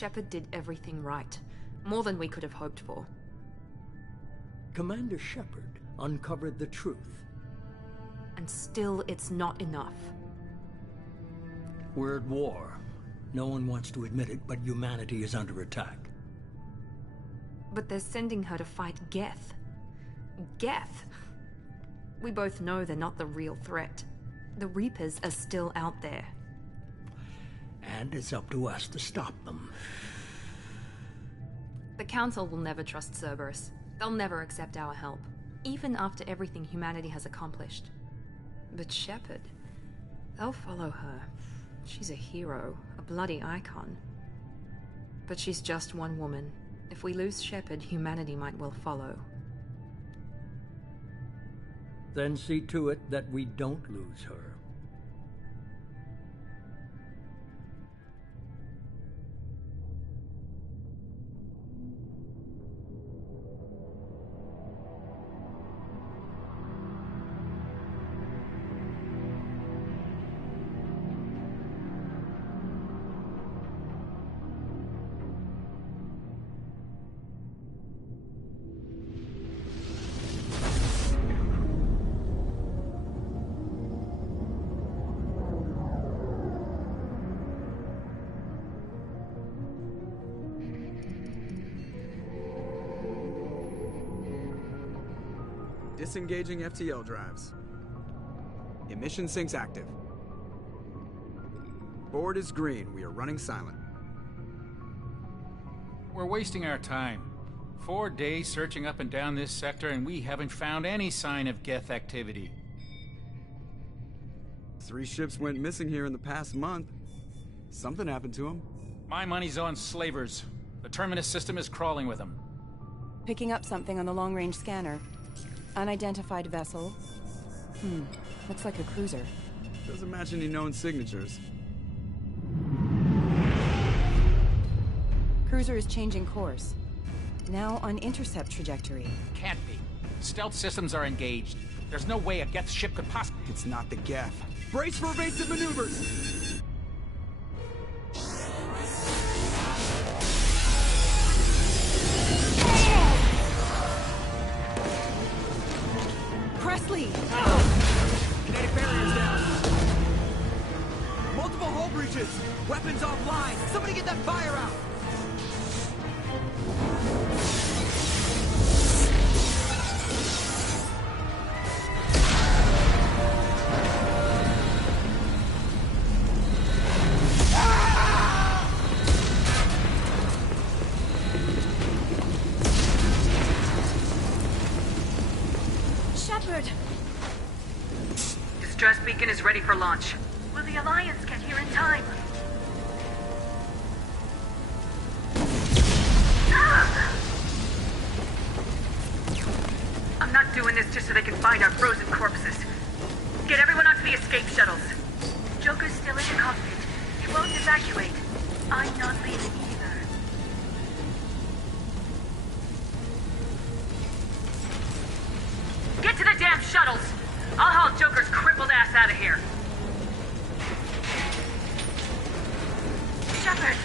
Shepard did everything right. More than we could have hoped for. Commander Shepard uncovered the truth. And still, it's not enough. We're at war. No one wants to admit it, but humanity is under attack. But they're sending her to fight Geth. Geth! We both know they're not the real threat. The Reapers are still out there. And it's up to us to stop them. The Council will never trust Cerberus. They'll never accept our help, even after everything humanity has accomplished. But Shepard, they'll follow her. She's a hero, a bloody icon. But she's just one woman. If we lose Shepard, humanity might well follow. Then see to it that we don't lose her. Disengaging FTL drives. Emission sinks active. Board is green. We are running silent. We're wasting our time. 4 days searching up and down this sector, and we haven't found any sign of Geth activity. 3 ships went missing here in the past month. Something happened to them. My money's on slavers. The Terminus system is crawling with them. Picking up something on the long-range scanner. Unidentified vessel. Looks like a cruiser. Doesn't match any known signatures. Cruiser is changing course. Now on intercept trajectory. Can't be. Stealth systems are engaged. There's no way a Geth ship could possibly... It's not the Geth. Brace for evasive maneuvers! Presley! Kinetic barriers down. Multiple hull breaches. Weapons offline. Somebody get that fire out. Distress beacon is ready for launch. Will the Alliance get here in time? I'm not doing this just so they can find our frozen corpses. Get everyone onto the escape shuttles. Joker's still in the cockpit. He won't evacuate. I'm not leaving either. Get to the damn shuttles! I'll haul Joker's crippled ass out of here. Shepard!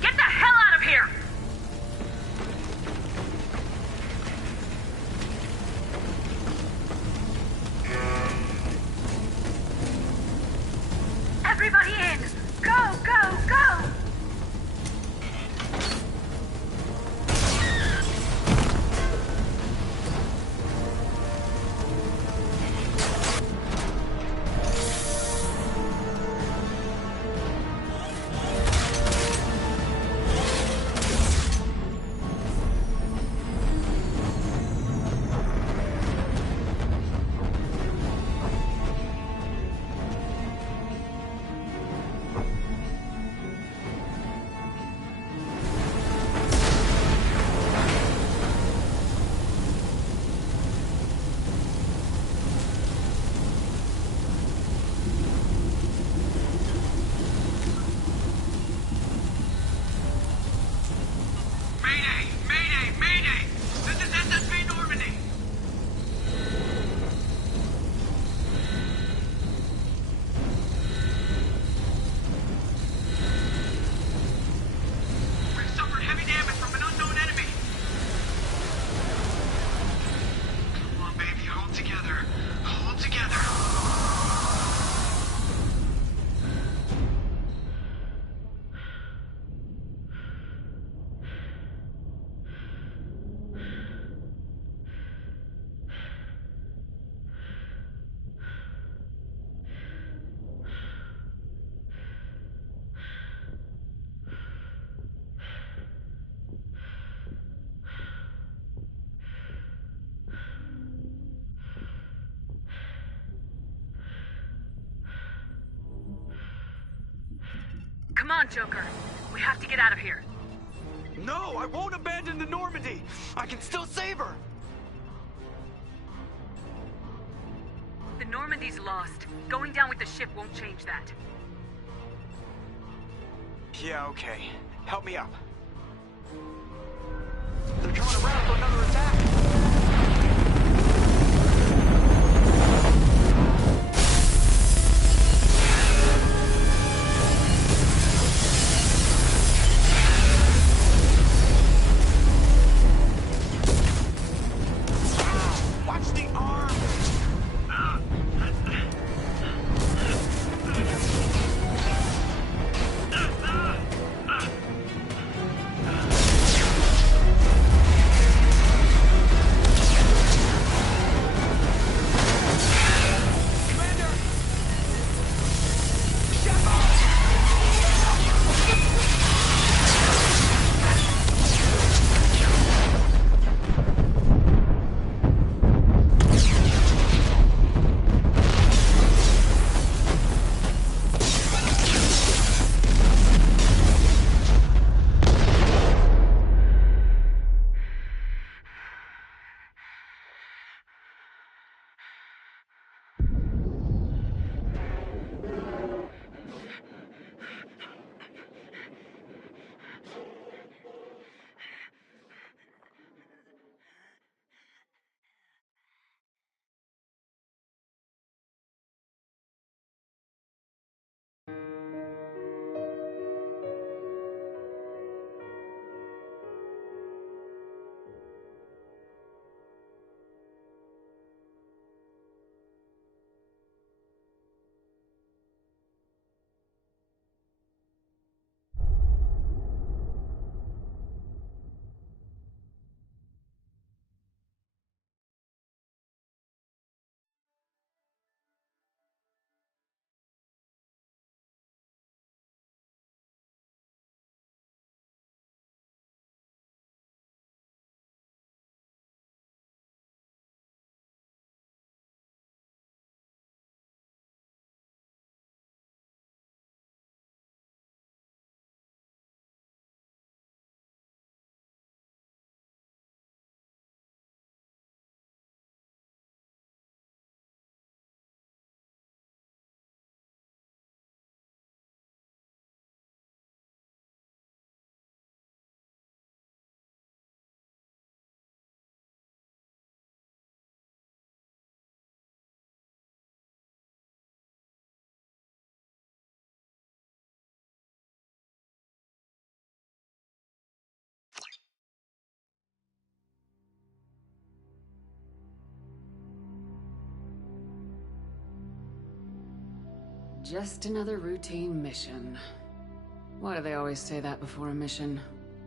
Get the hell out of here! Everybody in! Go, go, go! on, Joker. We have to get out of here. No, I won't abandon the Normandy! I can still save her! The Normandy's lost. Going down with the ship won't change that. Yeah, okay. Help me up. They're coming around for another attack! Just another routine mission. Why do they always say that before a mission?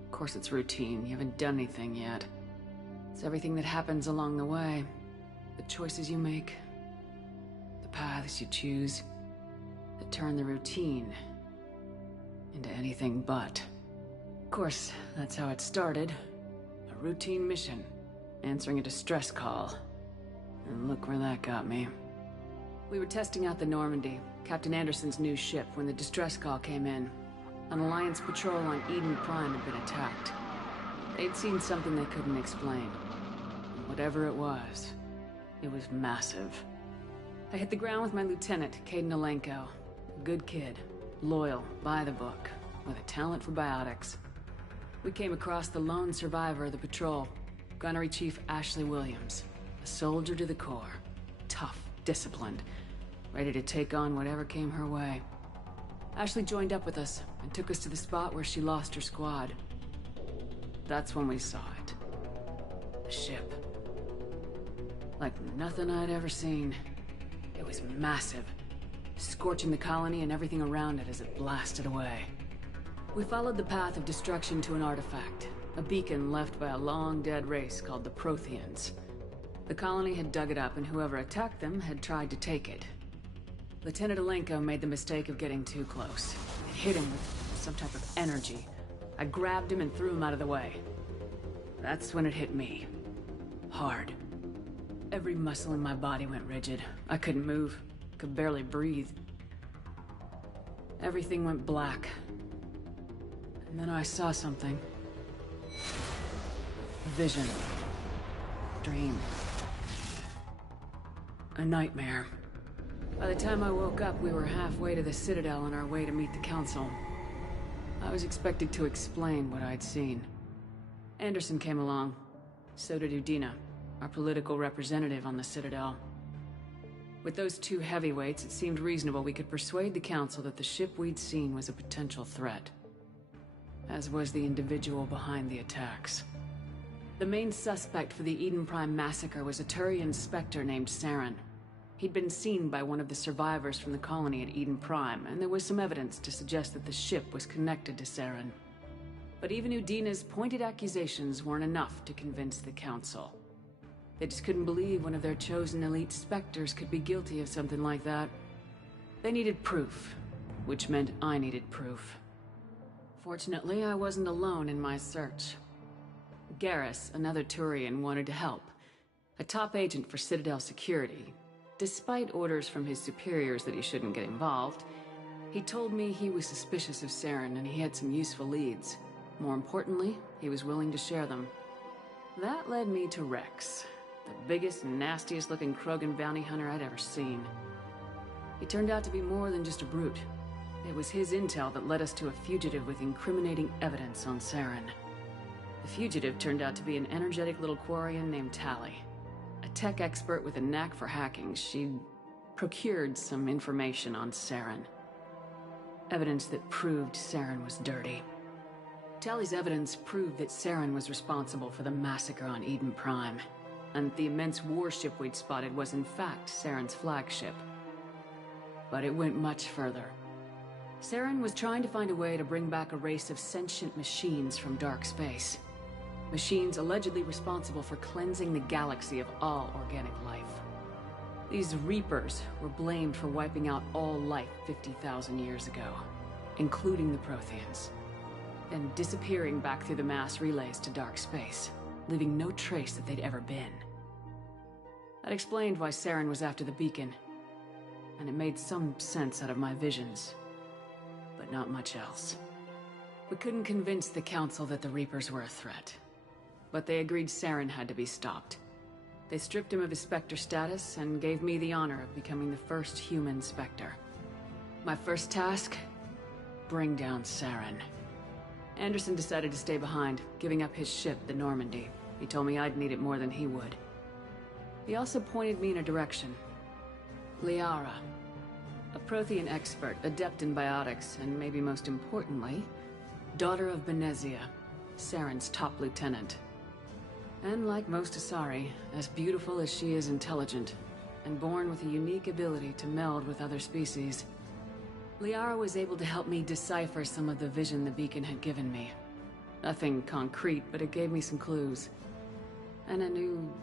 Of course it's routine. You haven't done anything yet. It's everything that happens along the way. The choices you make. The paths you choose. That turn the routine into anything but. Of course, that's how it started. A routine mission. Answering a distress call. And look where that got me. We were testing out the Normandy, Captain Anderson's new ship, when the distress call came in. An Alliance patrol on Eden Prime had been attacked. They'd seen something they couldn't explain. And whatever it was massive. I hit the ground with my lieutenant, Caden Alenko. A good kid, loyal, by the book, with a talent for biotics. We came across the lone survivor of the patrol, Gunnery Chief Ashley Williams. A soldier to the core. Tough, disciplined, ready to take on whatever came her way. Ashley joined up with us and took us to the spot where she lost her squad. That's when we saw it. The ship. Like nothing I'd ever seen. It was massive, scorching the colony and everything around it as it blasted away. We followed the path of destruction to an artifact, a beacon left by a long-dead race called the Protheans. The colony had dug it up, and whoever attacked them had tried to take it. Lieutenant Alenko made the mistake of getting too close. It hit him with some type of energy. I grabbed him and threw him out of the way. That's when it hit me. Hard. Every muscle in my body went rigid. I couldn't move. Could barely breathe. Everything went black. And then I saw something. A vision. Dream. A nightmare. By the time I woke up, we were halfway to the Citadel on our way to meet the Council. I was expected to explain what I'd seen. Anderson came along. So did Udina, our political representative on the Citadel. With those two heavyweights, it seemed reasonable we could persuade the Council that the ship we'd seen was a potential threat. As was the individual behind the attacks. The main suspect for the Eden Prime massacre was a Turian Spectre named Saren. He'd been seen by one of the survivors from the colony at Eden Prime, and there was some evidence to suggest that the ship was connected to Saren. But even Udina's pointed accusations weren't enough to convince the Council. They just couldn't believe one of their chosen elite Spectres could be guilty of something like that. They needed proof, which meant I needed proof. Fortunately, I wasn't alone in my search. Garrus, another Turian, wanted to help. A top agent for Citadel security. Despite orders from his superiors that he shouldn't get involved, he told me he was suspicious of Saren and he had some useful leads. More importantly, he was willing to share them. That led me to Rex, the biggest and nastiest looking Krogan bounty hunter I'd ever seen. He turned out to be more than just a brute. It was his intel that led us to a fugitive with incriminating evidence on Saren. The fugitive turned out to be an energetic little Quarian named Tali. A tech expert with a knack for hacking, she'd procured some information on Saren. Evidence that proved Saren was dirty. Tali's evidence proved that Saren was responsible for the massacre on Eden Prime, and the immense warship we'd spotted was in fact Saren's flagship. But it went much further. Saren was trying to find a way to bring back a race of sentient machines from dark space. Machines allegedly responsible for cleansing the galaxy of all organic life. These Reapers were blamed for wiping out all life 50,000 years ago, including the Protheans, then disappearing back through the mass relays to dark space, leaving no trace that they'd ever been. That explained why Saren was after the beacon, and it made some sense out of my visions, but not much else. We couldn't convince the Council that the Reapers were a threat, but they agreed Saren had to be stopped. They stripped him of his Spectre status and gave me the honor of becoming the first human Spectre. My first task? Bring down Saren. Anderson decided to stay behind, giving up his ship, the Normandy. He told me I'd need it more than he would. He also pointed me in a direction. Liara. A Prothean expert, adept in biotics, and maybe most importantly, daughter of Benezia, Saren's top lieutenant. And like most Asari, as beautiful as she is intelligent, and born with a unique ability to meld with other species. Liara was able to help me decipher some of the vision the beacon had given me. Nothing concrete, but it gave me some clues. And a new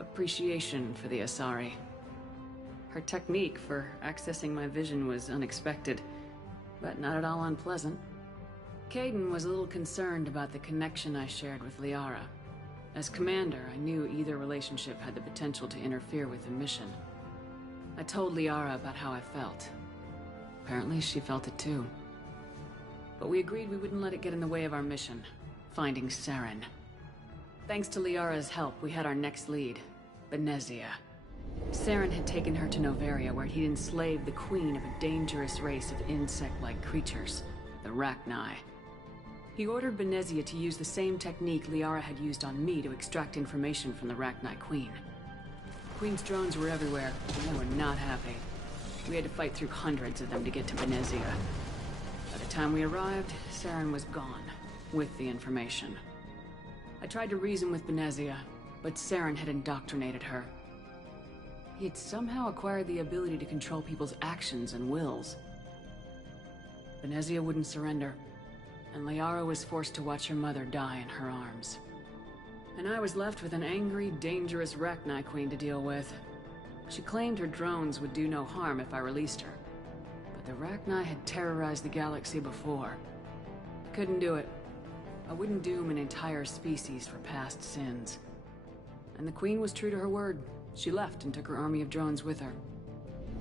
appreciation for the Asari. Her technique for accessing my vision was unexpected, but not at all unpleasant. Kaidan was a little concerned about the connection I shared with Liara. As commander, I knew either relationship had the potential to interfere with the mission. I told Liara about how I felt. Apparently, she felt it too. But we agreed we wouldn't let it get in the way of our mission, finding Saren. Thanks to Liara's help, we had our next lead, Benezia. Saren had taken her to Noveria, where he'd enslaved the queen of a dangerous race of insect-like creatures, the Rachni. He ordered Benezia to use the same technique Liara had used on me to extract information from the Rachni Queen. The Queen's drones were everywhere, and they were not happy. We had to fight through hundreds of them to get to Benezia. By the time we arrived, Saren was gone, with the information. I tried to reason with Benezia, but Saren had indoctrinated her. He had somehow acquired the ability to control people's actions and wills. Benezia wouldn't surrender, and Liara was forced to watch her mother die in her arms. And I was left with an angry, dangerous Rachni Queen to deal with. She claimed her drones would do no harm if I released her. But the Rachni had terrorized the galaxy before. I couldn't do it. I wouldn't doom an entire species for past sins. And the Queen was true to her word. She left and took her army of drones with her.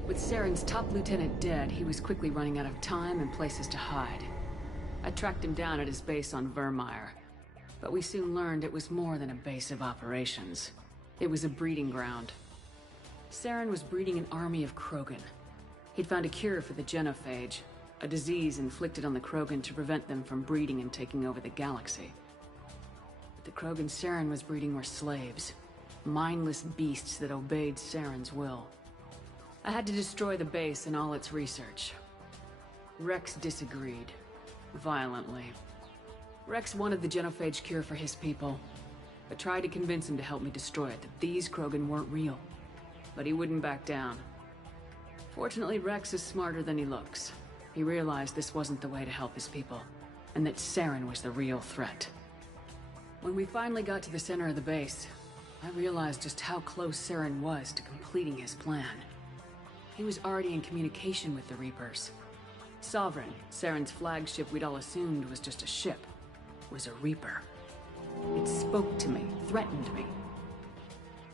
With Saren's top lieutenant dead, he was quickly running out of time and places to hide. I tracked him down at his base on Vermeer, but we soon learned it was more than a base of operations. It was a breeding ground. Saren was breeding an army of Krogan. He'd found a cure for the genophage, a disease inflicted on the Krogan to prevent them from breeding and taking over the galaxy. But the Krogan Saren was breeding were slaves, mindless beasts that obeyed Saren's will. I had to destroy the base and all its research. Rex disagreed, violently. Rex wanted the genophage cure for his people. I tried to convince him to help me destroy it, that these Krogan weren't real. But he wouldn't back down. Fortunately, Rex is smarter than he looks. He realized this wasn't the way to help his people, and that Saren was the real threat. When we finally got to the center of the base, I realized just how close Saren was to completing his plan. He was already in communication with the Reapers. Sovereign, Saren's flagship we'd all assumed was just a ship, was a Reaper. It spoke to me, threatened me.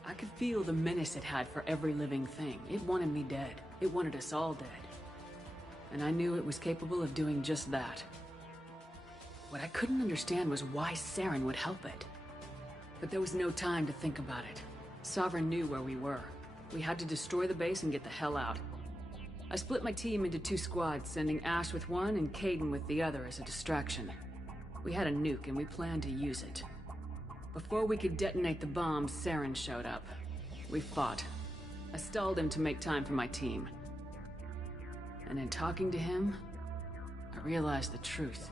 I could feel the menace it had for every living thing. It wanted me dead. It wanted us all dead. And I knew it was capable of doing just that. What I couldn't understand was why Saren would help it. But there was no time to think about it. Sovereign knew where we were. We had to destroy the base and get the hell out. I split my team into 2 squads, sending Ash with one and Kaidan with the other as a distraction. We had a nuke and we planned to use it. Before we could detonate the bomb, Saren showed up. We fought. I stalled him to make time for my team. And in talking to him, I realized the truth.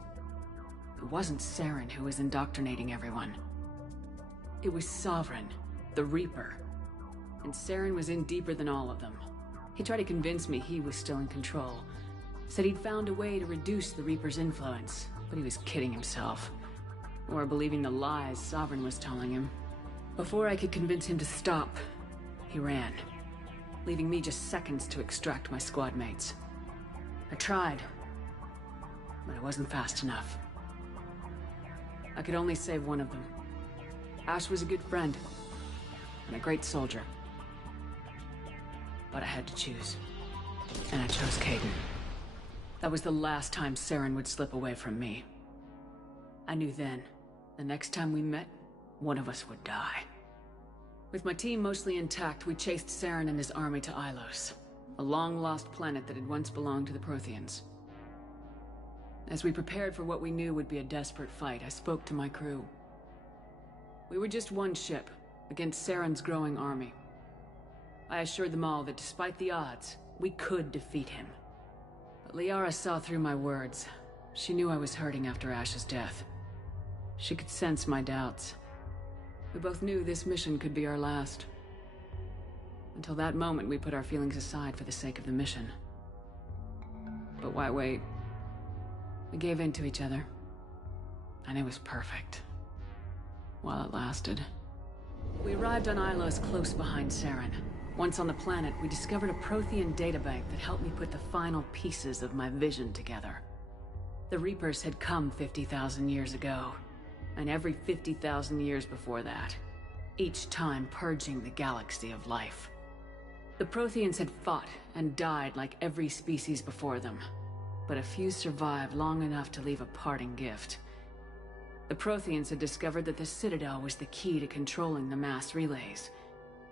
It wasn't Saren who was indoctrinating everyone. It was Sovereign, the Reaper. And Saren was in deeper than all of them. He tried to convince me he was still in control. Said he'd found a way to reduce the Reaper's influence, but he was kidding himself. Or believing the lies Sovereign was telling him. Before I could convince him to stop, he ran, leaving me just seconds to extract my squad mates. I tried, but it wasn't fast enough. I could only save one of them. Ash was a good friend, and a great soldier. But I had to choose, and I chose Kaidan. That was the last time Saren would slip away from me. I knew then, the next time we met, one of us would die. With my team mostly intact, we chased Saren and his army to Ilos, a long-lost planet that had once belonged to the Protheans. As we prepared for what we knew would be a desperate fight, I spoke to my crew. We were just one ship, against Saren's growing army. I assured them all that despite the odds, we could defeat him. But Liara saw through my words. She knew I was hurting after Ash's death. She could sense my doubts. We both knew this mission could be our last. Until that moment, we put our feelings aside for the sake of the mission. But why wait? We gave in to each other. And it was perfect. While it lasted. We arrived on Ilos close behind Saren. Once on the planet, we discovered a Prothean databank that helped me put the final pieces of my vision together. The Reapers had come 50,000 years ago, and every 50,000 years before that, each time purging the galaxy of life. The Protheans had fought and died like every species before them, but a few survived long enough to leave a parting gift. The Protheans had discovered that the Citadel was the key to controlling the mass relays.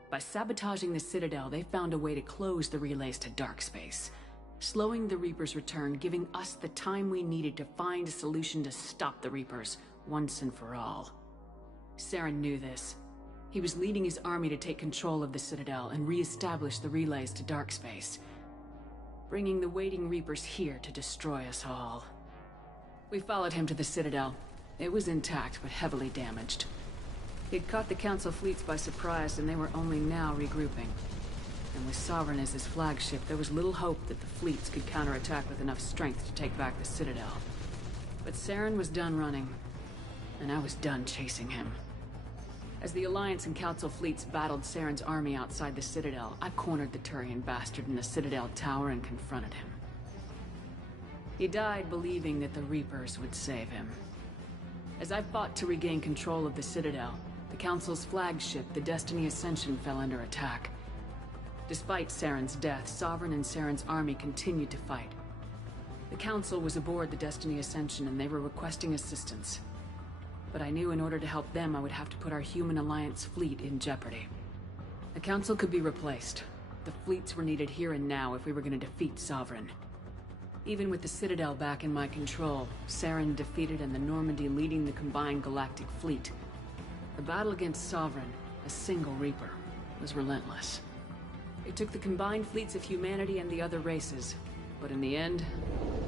By sabotaging the Citadel, they found a way to close the relays to dark space, slowing the Reapers' return, giving us the time we needed to find a solution to stop the Reapers once and for all. Saren knew this. He was leading his army to take control of the Citadel and re-establish the relays to dark space, bringing the waiting Reapers here to destroy us all. We followed him to the Citadel. It was intact, but heavily damaged. He'd caught the Council fleets by surprise, and they were only now regrouping. And with Sovereign as his flagship, there was little hope that the fleets could counterattack with enough strength to take back the Citadel. But Saren was done running, and I was done chasing him. As the Alliance and Council fleets battled Saren's army outside the Citadel, I cornered the Turian bastard in the Citadel tower and confronted him. He died believing that the Reapers would save him. As I fought to regain control of the Citadel, the Council's flagship, the Destiny Ascension, fell under attack. Despite Saren's death, Sovereign and Saren's army continued to fight. The Council was aboard the Destiny Ascension and they were requesting assistance. But I knew in order to help them, I would have to put our Human Alliance fleet in jeopardy. The Council could be replaced. The fleets were needed here and now if we were going to defeat Sovereign. Even with the Citadel back in my control, Saren defeated and the Normandy leading the combined galactic fleet. The battle against Sovereign, a single Reaper, was relentless. It took the combined fleets of humanity and the other races, but in the end,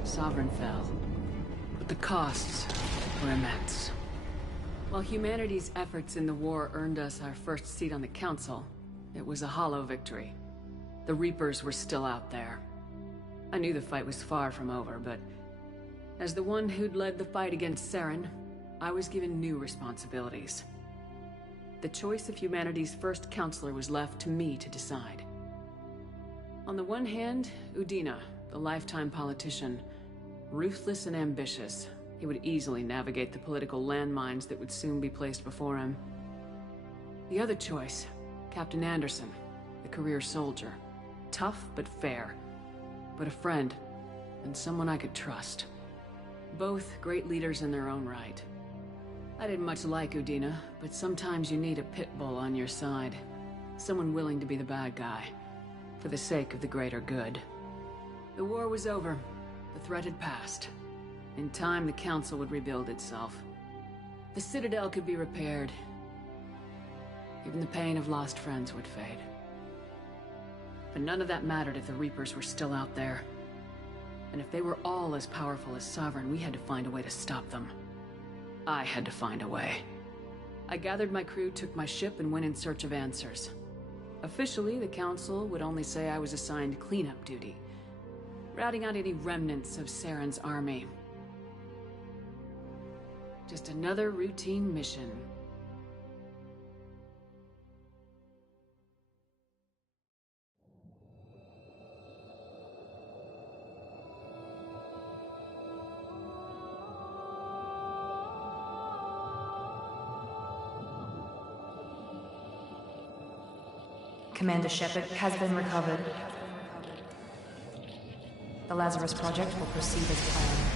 Sovereign fell. But the costs were immense. While humanity's efforts in the war earned us our first seat on the Council, it was a hollow victory. The Reapers were still out there. I knew the fight was far from over, but as the one who'd led the fight against Saren, I was given new responsibilities. The choice of humanity's first counselor was left to me to decide. On the one hand, Udina, the lifetime politician. Ruthless and ambitious, he would easily navigate the political landmines that would soon be placed before him. The other choice, Captain Anderson, the career soldier. Tough but fair, but a friend, and someone I could trust. Both great leaders in their own right. I didn't much like Udina, but sometimes you need a pit bull on your side. Someone willing to be the bad guy, for the sake of the greater good. The war was over. The threat had passed. In time, the Council would rebuild itself. The Citadel could be repaired. Even the pain of lost friends would fade. But none of that mattered if the Reapers were still out there. And if they were all as powerful as Sovereign, we had to find a way to stop them. I had to find a way. I gathered my crew, took my ship, and went in search of answers. Officially, the Council would only say I was assigned cleanup duty, routing out any remnants of Saren's army. Just another routine mission. Commander Shepard has been recovered. The Lazarus Project will proceed as planned.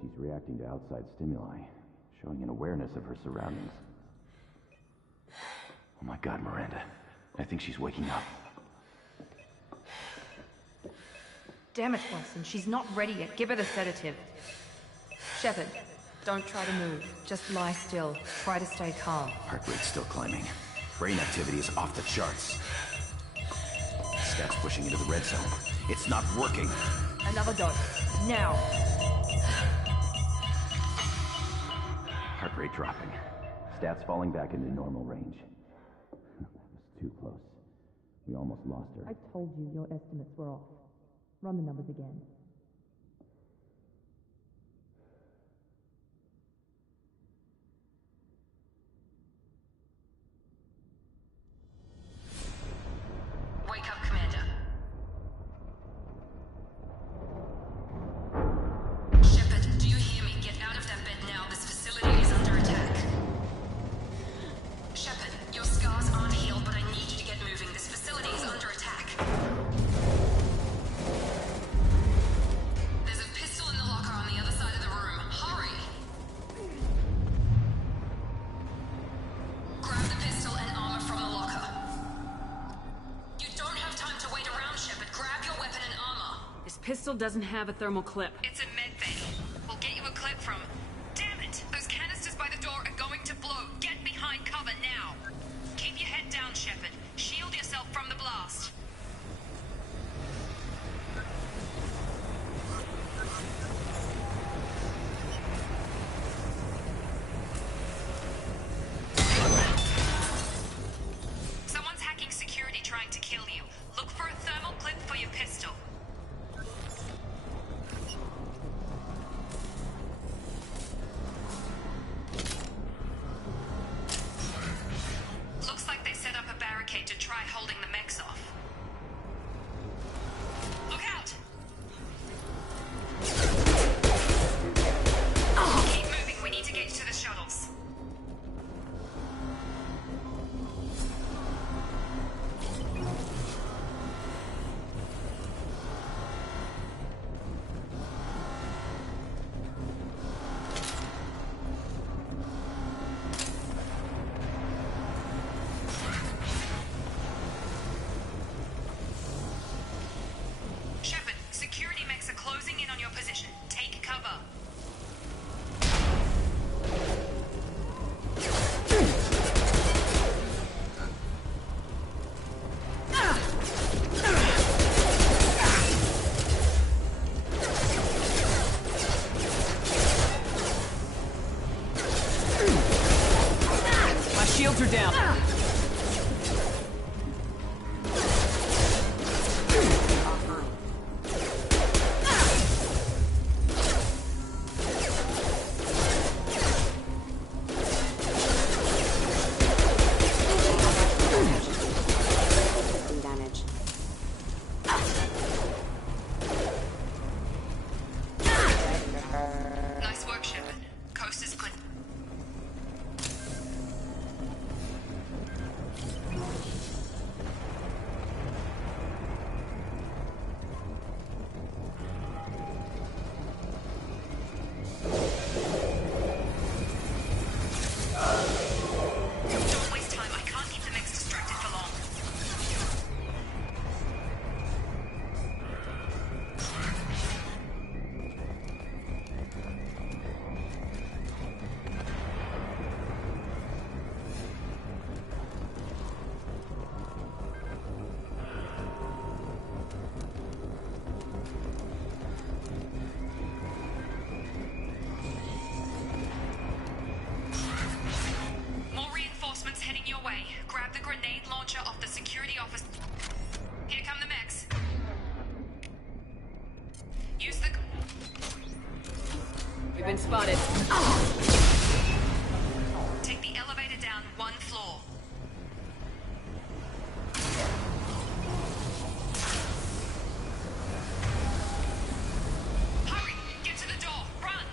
She's reacting to outside stimuli, showing an awareness of her surroundings. Oh my God, Miranda. I think she's waking up. Damn it, Wilson, she's not ready yet. Give her the sedative. Shepard, don't try to move. Just lie still. Try to stay calm. Heart rate's still climbing. Brain activity is off the charts. Stats pushing into the red zone. It's not working. Another dose. Now. rate dropping. Stats falling back into normal range. That was too close. We almost lost her. I told you your estimates were off. Run the numbers again. Wake up, Commander. Shepard, do you hear me? Get out of that bed now. This facility is under attack. Shepard, your scars aren't healed, but I need you to get moving. This facility is under attack. There's a pistol in the locker on the other side of the room. Hurry! Grab the pistol and armor from the locker. You don't have time to wait around, Shepard. Grab your weapon and armor. This pistol doesn't have a thermal clip. It's a med bay. We'll get you a clip from... Damn it! Those canisters by the door are going to blow. Get behind cover now. Keep your head down, Shepard. Shield yourself from the blast. Someone's hacking security trying to kill you. Look for a thermal clip for your pistol. Looks like they set up a barricade to try holding the mechs off. Look out! Keep moving, we need to get to the shuttles. Shepard, security mechs are closing in on your position. Take cover. My shields are down. Damage. Nice work, Shepard. Coast is clear. Don't waste time. I can't keep the mechs distracted for long. More reinforcements heading your way. Grab the grenade launcher off the security office. Here come the mechs. Use the... We've been spotted. Take the elevator down one floor. Hurry! Get to the door! Run!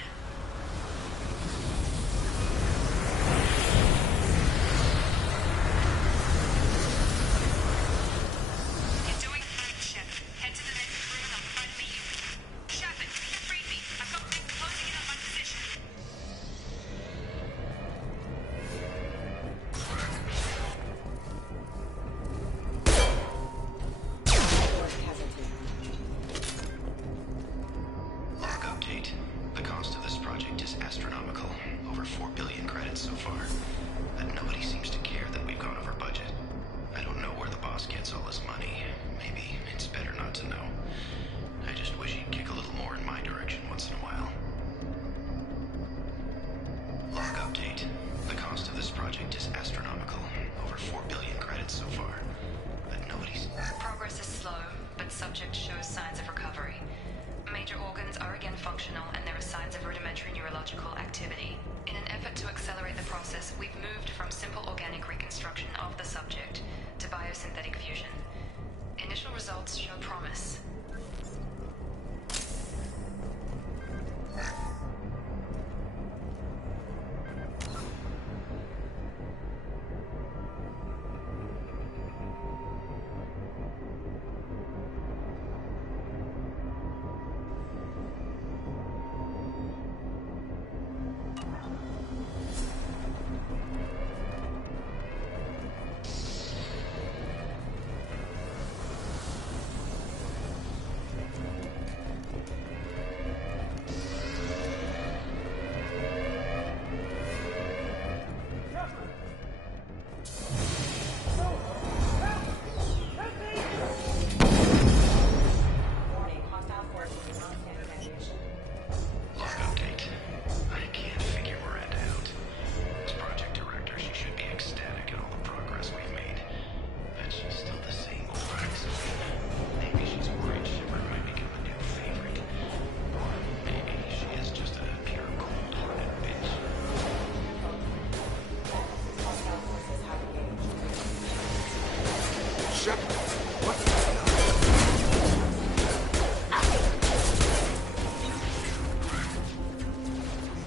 You're doing fine, Shepard. Head to the next room and I'll try to meet you. Shepard, you freed me. I've got mechs closing in on my position. subject shows signs of recovery. Major organs are again functional, and there are signs of rudimentary neurological activity. In an effort to accelerate the process, we've moved from simple organic reconstruction of the subject to biosynthetic fusion. Initial results show promise.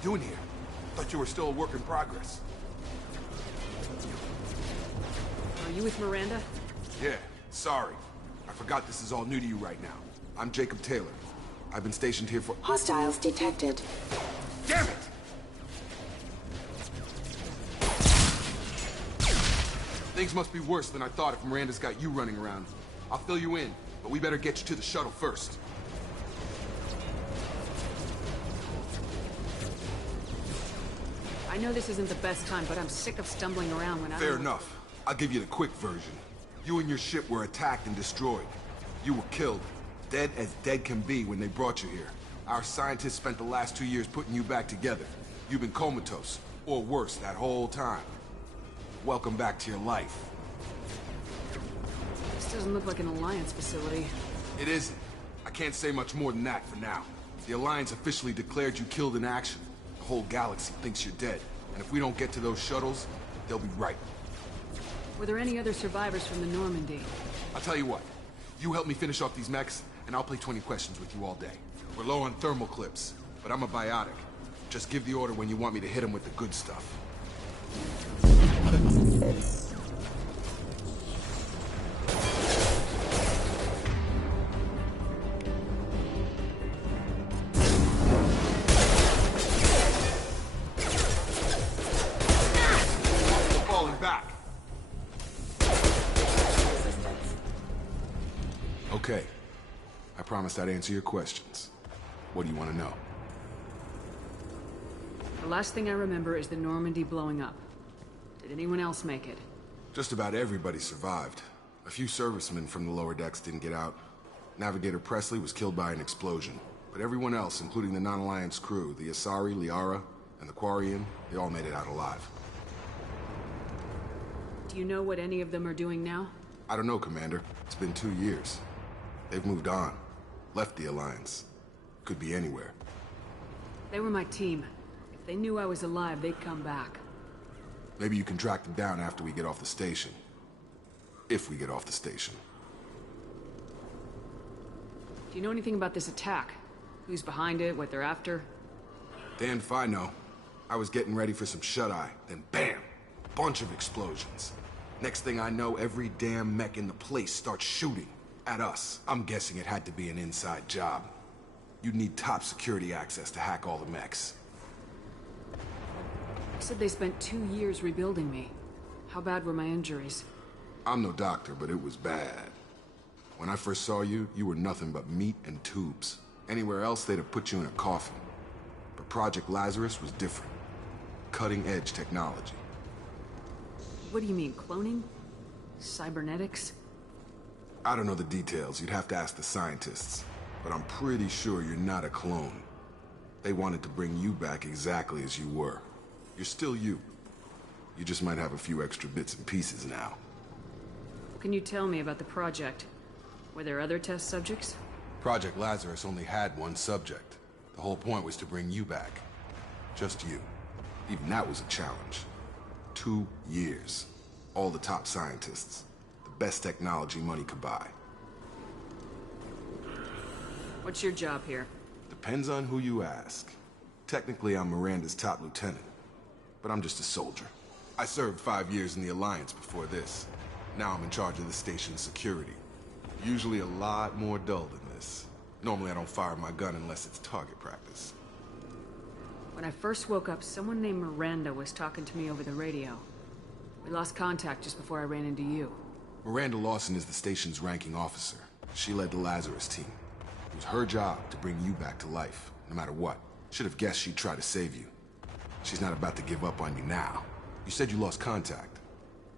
Doing here? Thought you were still a work in progress. Are you with Miranda? Yeah, sorry. I forgot this is all new to you right now. I'm Jacob Taylor. I've been stationed here for— Hostiles detected. Damn it! Things must be worse than I thought if Miranda's got you running around. I'll fill you in, but we better get you to the shuttle first. I know this isn't the best time, but I'm sick of stumbling around when Fair enough. I'll give you the quick version. You and your ship were attacked and destroyed. You were killed. Dead as dead can be when they brought you here. Our scientists spent the last 2 years putting you back together. You've been comatose, or worse, that whole time. Welcome back to your life. This doesn't look like an Alliance facility. It isn't. I can't say much more than that for now. The Alliance officially declared you killed in action. The whole galaxy thinks you're dead. And if we don't get to those shuttles, they'll be right. Were there any other survivors from the Normandy? I'll tell you what. You help me finish off these mechs, and I'll play 20 questions with you all day. We're low on thermal clips, but I'm a biotic. Just give the order when you want me to hit them with the good stuff. Falling back. Okay. I promised I'd answer your questions. What do you want to know? The last thing I remember is the Normandy blowing up. Did anyone else make it? Just about everybody survived. A few servicemen from the lower decks didn't get out. Navigator Presley was killed by an explosion. But everyone else, including the non-Alliance crew, the Asari, Liara, and the Quarian, they all made it out alive. Do you know what any of them are doing now? I don't know, Commander. It's been 2 years. They've moved on. Left the Alliance. Could be anywhere. They were my team. If they knew I was alive, they'd come back. Maybe you can track them down after we get off the station. If we get off the station. Do you know anything about this attack? Who's behind it, what they're after? Damned if I know. I was getting ready for some shut-eye, then bam! Bunch of explosions. Next thing I know, every damn mech in the place starts shooting. At us. I'm guessing it had to be an inside job. You'd need top security access to hack all the mechs. You said they spent 2 years rebuilding me. How bad were my injuries? I'm no doctor, but it was bad. When I first saw you, you were nothing but meat and tubes. Anywhere else, they'd have put you in a coffin. But Project Lazarus was different. Cutting-edge technology. What do you mean, cloning? Cybernetics? I don't know the details. You'd have to ask the scientists. But I'm pretty sure you're not a clone. They wanted to bring you back exactly as you were. You're still you. You just might have a few extra bits and pieces now. What can you tell me about the project? Were there other test subjects? Project Lazarus only had one subject. The whole point was to bring you back. Just you. Even that was a challenge. 2 years. All the top scientists. The best technology money could buy. What's your job here? Depends on who you ask. Technically, I'm Miranda's top lieutenant. But I'm just a soldier. I served 5 years in the Alliance before this. Now I'm in charge of the station's security. Usually a lot more dull than this. Normally I don't fire my gun unless it's target practice. When I first woke up, someone named Miranda was talking to me over the radio. We lost contact just before I ran into you. Miranda Lawson is the station's ranking officer. She led the Lazarus team. It was her job to bring you back to life, no matter what. Should have guessed she'd try to save you. She's not about to give up on you now. You said you lost contact.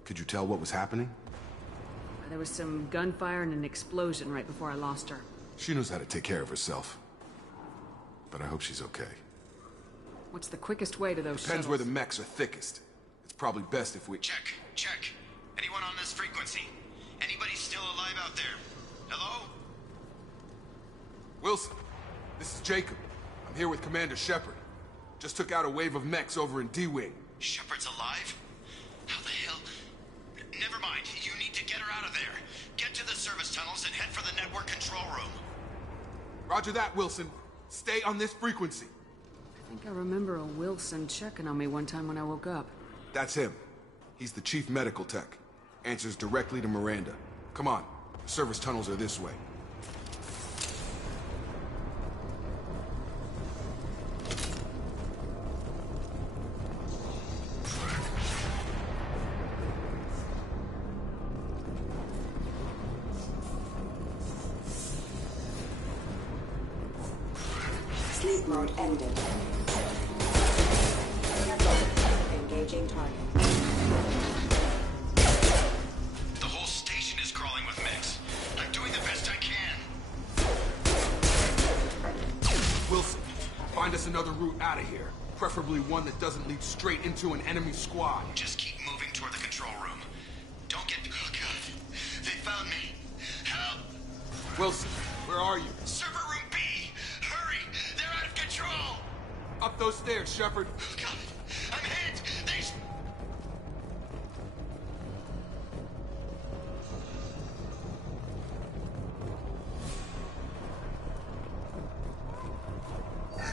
Could you tell what was happening? There was some gunfire and an explosion right before I lost her. She knows how to take care of herself. But I hope she's okay. What's the quickest way to those Depends shuttles? where the mechs are thickest. It's probably best if we... Check. Anyone on this frequency? Anybody still alive out there? Hello? Wilson, this is Jacob. I'm here with Commander Shepard. Just took out a wave of mechs over in D-Wing. Shepard's alive? How the hell? Never mind. You need to get her out of there. Get to the service tunnels and head for the network control room. Roger that, Wilson. Stay on this frequency. I think I remember a Wilson checking on me one time when I woke up. That's him. He's the chief medical tech. Answers directly to Miranda. Come on. The service tunnels are this way. Sleep mode ended. Engaging target. The whole station is crawling with mechs. I'm doing the best I can. Wilson, find us another route out of here. Preferably one that doesn't lead straight into an enemy squad. Just keep moving toward the control room. Don't get... Oh, God. They found me. Help! Wilson, where are you? Server room B! Hurry! They're out of control! Up those stairs, Shepard. Oh, God. I'm hit! They...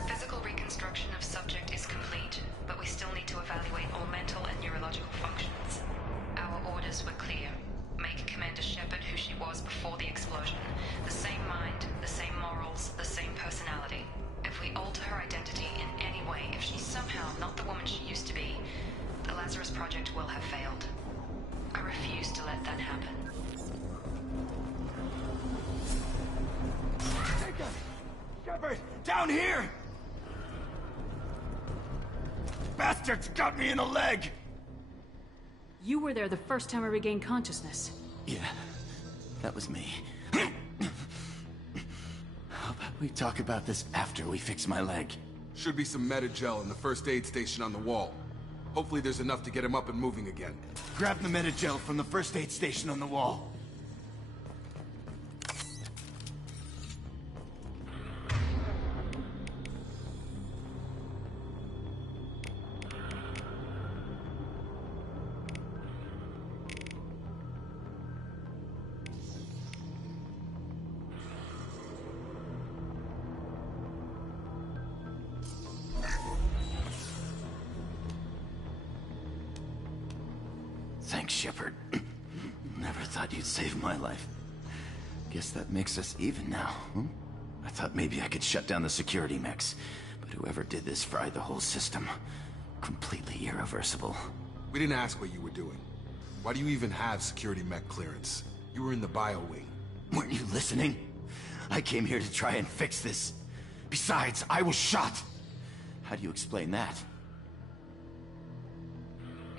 Physical reconstruction of subject is complete, but we still need to evaluate all mental and neurological functions. Our orders were clear. Make Commander Shepard who she was before the explosion. The same mind, the same morals, the same personality. If we alter her identity in any way, if she's somehow not the woman she used to be, the Lazarus Project will have failed. I refuse to let that happen. Shepard! Down here! Bastards got me in the leg! You were there the first time I regained consciousness. Yeah, that was me. How about we talk about this after we fix my leg? Should be some Metagel in the first aid station on the wall. Hopefully there's enough to get him up and moving again. Grab the Metagel from the first aid station on the wall. Thanks, Shepard. Never thought you'd save my life. Guess that makes us even now, huh? I thought maybe I could shut down the security mechs, but whoever did this fried the whole system. Completely irreversible. We didn't ask what you were doing. Why do you even have security mech clearance? You were in the bio wing. Weren't you listening? I came here to try and fix this. Besides, I was shot. How do you explain that?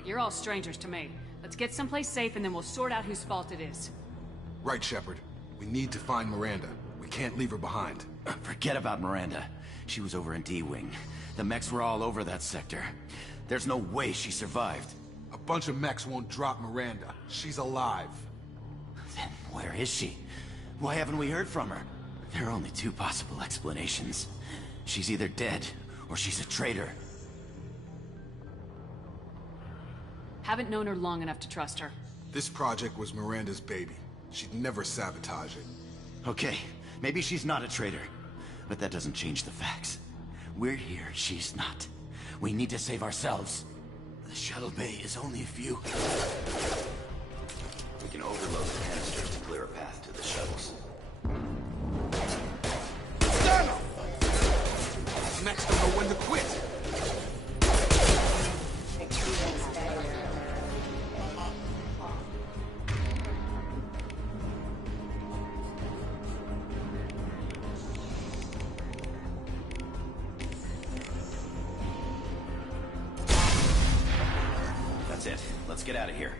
You're all strangers to me. Let's get someplace safe and then we'll sort out whose fault it is. Right, Shepard. We need to find Miranda. We can't leave her behind. Forget about Miranda. She was over in D-Wing. The mechs were all over that sector. There's no way she survived. A bunch of mechs won't drop Miranda. She's alive. Then where is she? Why haven't we heard from her? There are only two possible explanations. She's either dead, or she's a traitor. Haven't known her long enough to trust her. This project was Miranda's baby. She'd never sabotage it. Okay, maybe she's not a traitor. But that doesn't change the facts. We're here, she's not. We need to save ourselves. The shuttle bay is only a few. We can overload the canisters to clear a path to the shuttles. Next, don't know when to quit. That's it. Let's get out of here.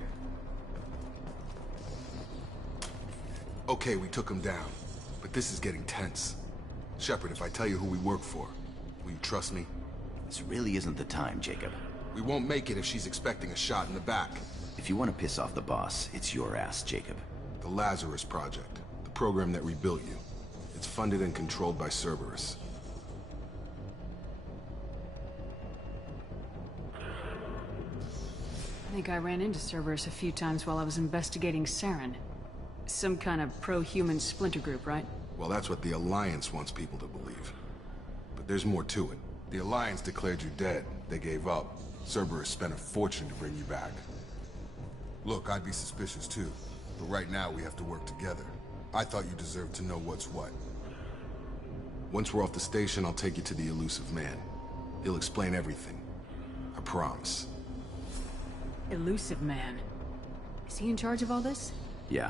Okay, we took him down. But this is getting tense. Shepard, if I tell you who we work for, will you trust me? This really isn't the time, Jacob. We won't make it if she's expecting a shot in the back. If you want to piss off the boss, it's your ass, Jacob. The Lazarus Project. The program that rebuilt you. It's funded and controlled by Cerberus. I think I ran into Cerberus a few times while I was investigating Saren. Some kind of pro-human splinter group, right? Well, that's what the Alliance wants people to believe. But there's more to it. The Alliance declared you dead. They gave up. Cerberus spent a fortune to bring you back. Look, I'd be suspicious too. But right now, we have to work together. I thought you deserved to know what's what. Once we're off the station, I'll take you to the elusive man. He'll explain everything. I promise. Elusive Man. Is he in charge of all this? Yeah.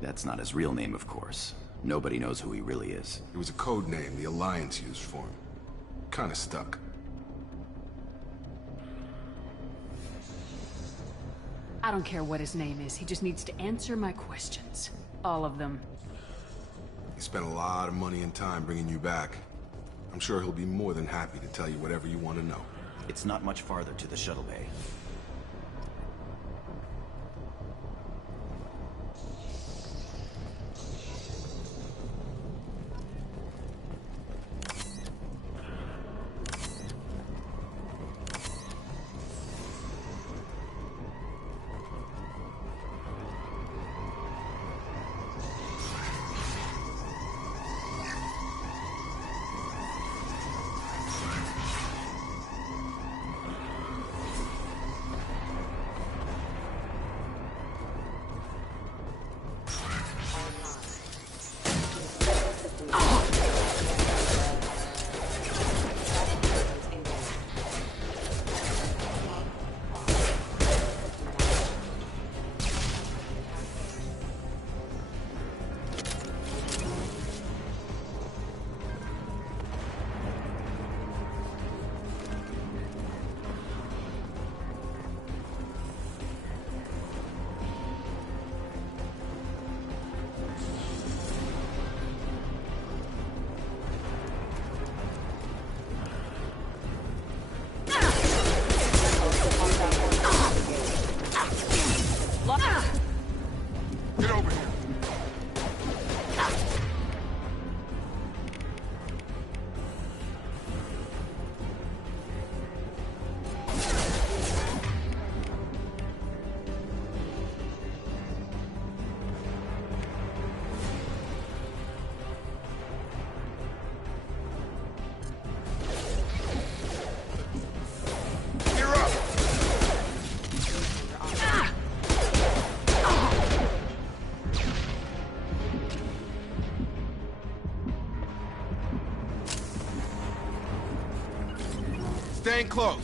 That's not his real name, of course. Nobody knows who he really is. It was a code name the Alliance used for him. Kinda stuck. I don't care what his name is. He just needs to answer my questions. All of them. He spent a lot of money and time bringing you back. I'm sure he'll be more than happy to tell you whatever you want to know. It's not much farther to the shuttle bay. Get over here. You're up. Staying close.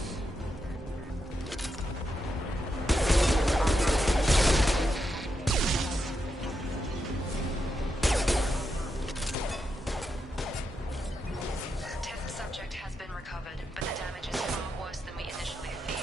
Test subject has been recovered, but the damage is far worse than we initially feared.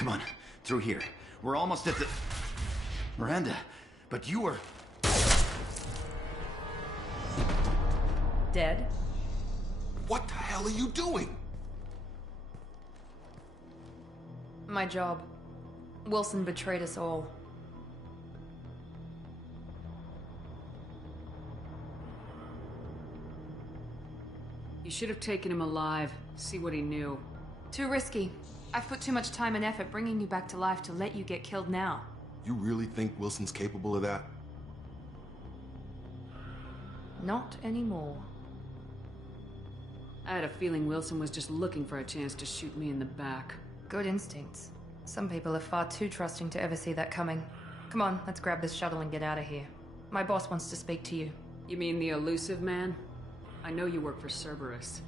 Come on, through here. We're almost at the... Miranda, but you were... Dead? What the hell are you doing? My job. Wilson betrayed us all. You should have taken him alive. See what he knew. Too risky. I've put too much time and effort bringing you back to life to let you get killed now. You really think Wilson's capable of that? Not anymore. I had a feeling Wilson was just looking for a chance to shoot me in the back. Good instincts. Some people are far too trusting to ever see that coming. Come on, let's grab this shuttle and get out of here. My boss wants to speak to you. You mean the elusive man? I know you work for Cerberus.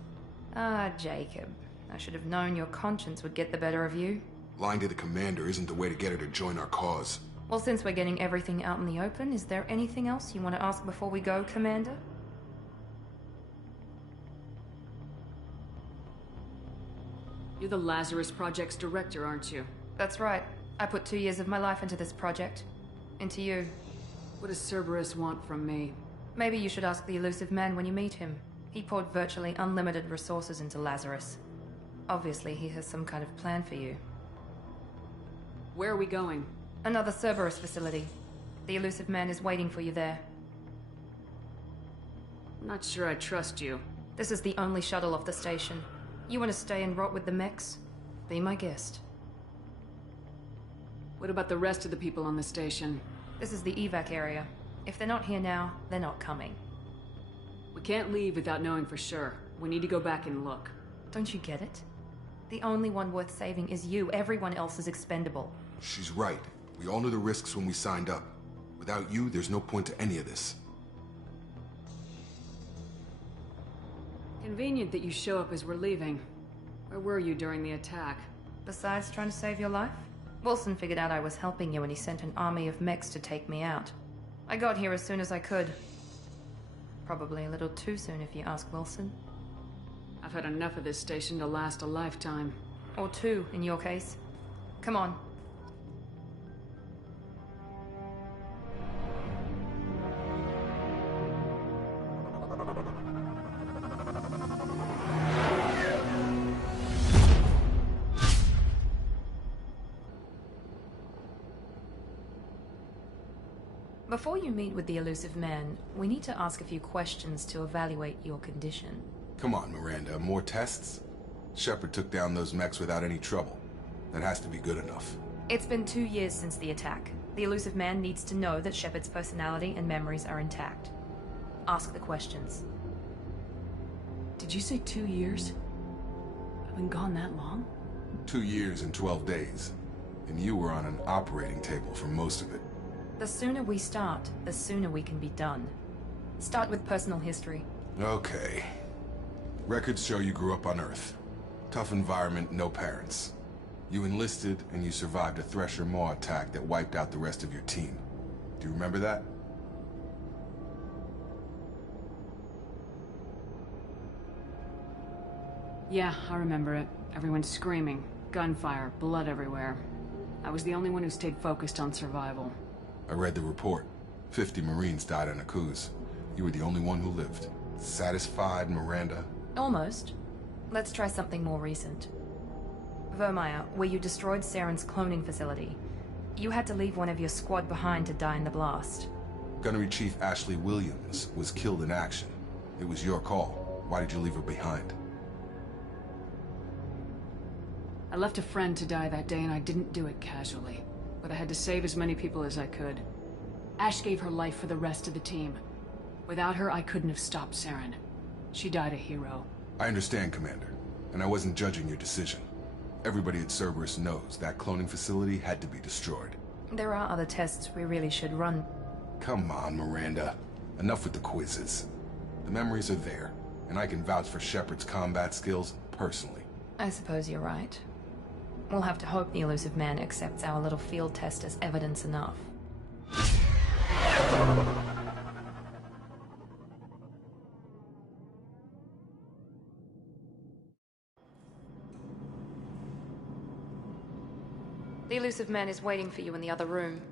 Ah, Jacob. I should have known your conscience would get the better of you. Lying to the commander isn't the way to get her to join our cause. Well, since we're getting everything out in the open, is there anything else you want to ask before we go, Commander? You're the Lazarus Project's director, aren't you? That's right. I put 2 years of my life into this project. Into you. What does Cerberus want from me? Maybe you should ask the elusive man when you meet him. He poured virtually unlimited resources into Lazarus. Obviously, he has some kind of plan for you. Where are we going? Another Cerberus facility. The elusive man is waiting for you there. I'm not sure I trust you. This is the only shuttle off the station. You want to stay and rot with the mechs? Be my guest. What about the rest of the people on the station? This is the evac area. If they're not here now, they're not coming. We can't leave without knowing for sure. We need to go back and look. Don't you get it? The only one worth saving is you. Everyone else is expendable. She's right. We all knew the risks when we signed up. Without you, there's no point to any of this. Convenient that you show up as we're leaving. Where were you during the attack? Besides trying to save your life? Wilson figured out I was helping you and he sent an army of mechs to take me out. I got here as soon as I could. Probably a little too soon if you ask Wilson. I've had enough of this station to last a lifetime. Or two, in your case. Come on. Before you meet with the elusive man, we need to ask a few questions to evaluate your condition. Come on, Miranda, more tests? Shepard took down those mechs without any trouble. That has to be good enough. It's been 2 years since the attack. The elusive man needs to know that Shepard's personality and memories are intact. Ask the questions. Did you say 2 years? I've been gone that long? 2 years and 12 days. And you were on an operating table for most of it. The sooner we start, the sooner we can be done. Start with personal history. Okay. Records show you grew up on Earth. Tough environment, no parents. You enlisted, and you survived a Thresher Maw attack that wiped out the rest of your team. Do you remember that? Yeah, I remember it. Everyone screaming. Gunfire, blood everywhere. I was the only one who stayed focused on survival. I read the report. 50 Marines died on Akuz. You were the only one who lived. Satisfied, Miranda? Almost. Let's try something more recent. Vermeer, where you destroyed Saren's cloning facility. You had to leave one of your squad behind to die in the blast. Gunnery Chief Ashley Williams was killed in action. It was your call. Why did you leave her behind? I left a friend to die that day and I didn't do it casually. But I had to save as many people as I could. Ash gave her life for the rest of the team. Without her, I couldn't have stopped Saren. She died a hero. I understand, Commander. And I wasn't judging your decision. Everybody at Cerberus knows that cloning facility had to be destroyed. There are other tests we really should run. Come on, Miranda. Enough with the quizzes. The memories are there, and I can vouch for Shepard's combat skills personally. I suppose you're right. We'll have to hope the elusive man accepts our little field test as evidence enough. The elusive man is waiting for you in the other room.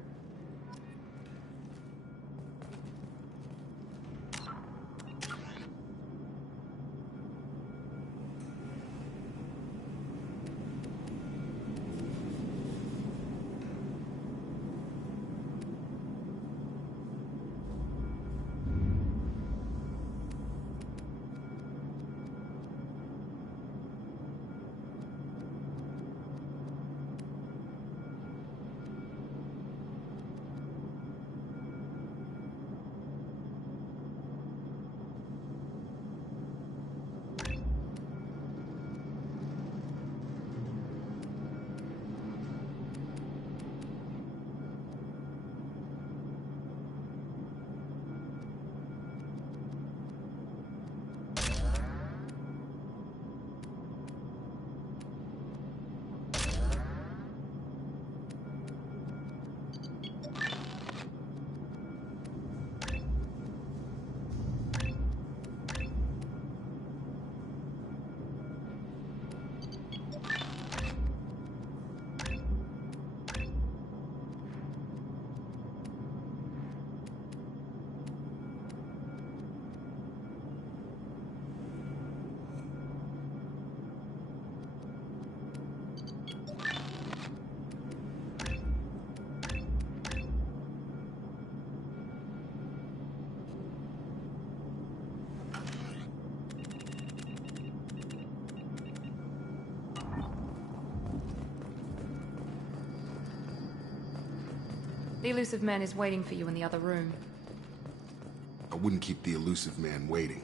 The elusive man is waiting for you in the other room. I wouldn't keep the elusive man waiting.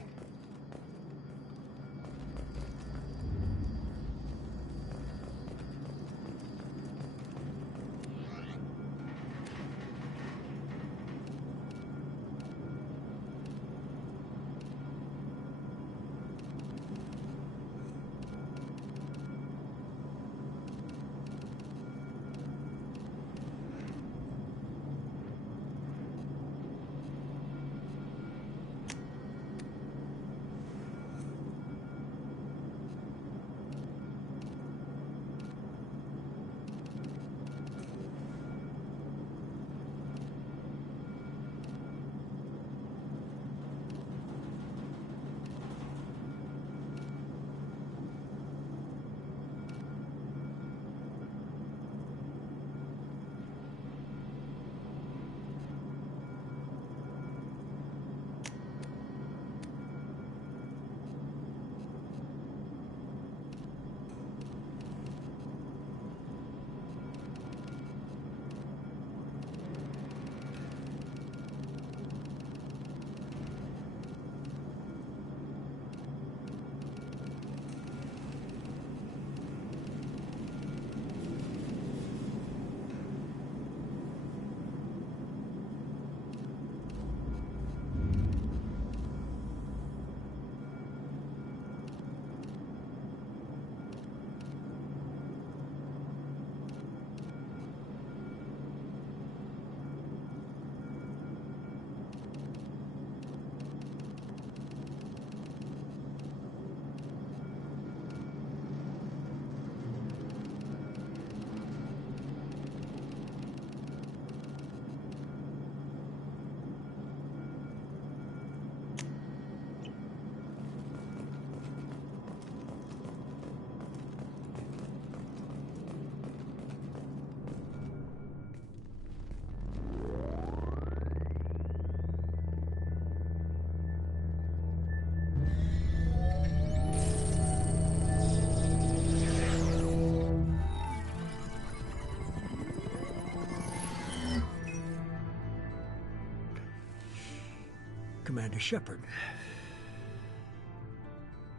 Commander Shepard.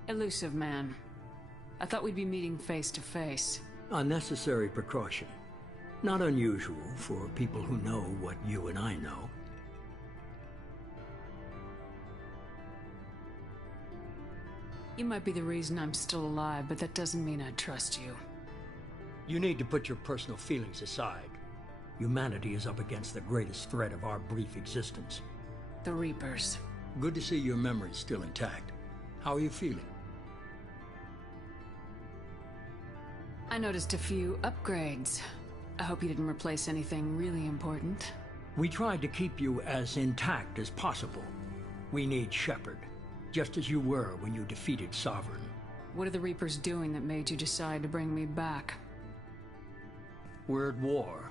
Elusive man. I thought we'd be meeting face to face. Unnecessary precaution. Not unusual for people who know what you and I know. You might be the reason I'm still alive, but that doesn't mean I trust you. You need to put your personal feelings aside. Humanity is up against the greatest threat of our brief existence. The Reapers. Good to see your memory's still intact. How are you feeling? I noticed a few upgrades. I hope you didn't replace anything really important. We tried to keep you as intact as possible. We need Shepard, just as you were when you defeated Sovereign. What are the Reapers doing that made you decide to bring me back? We're at war.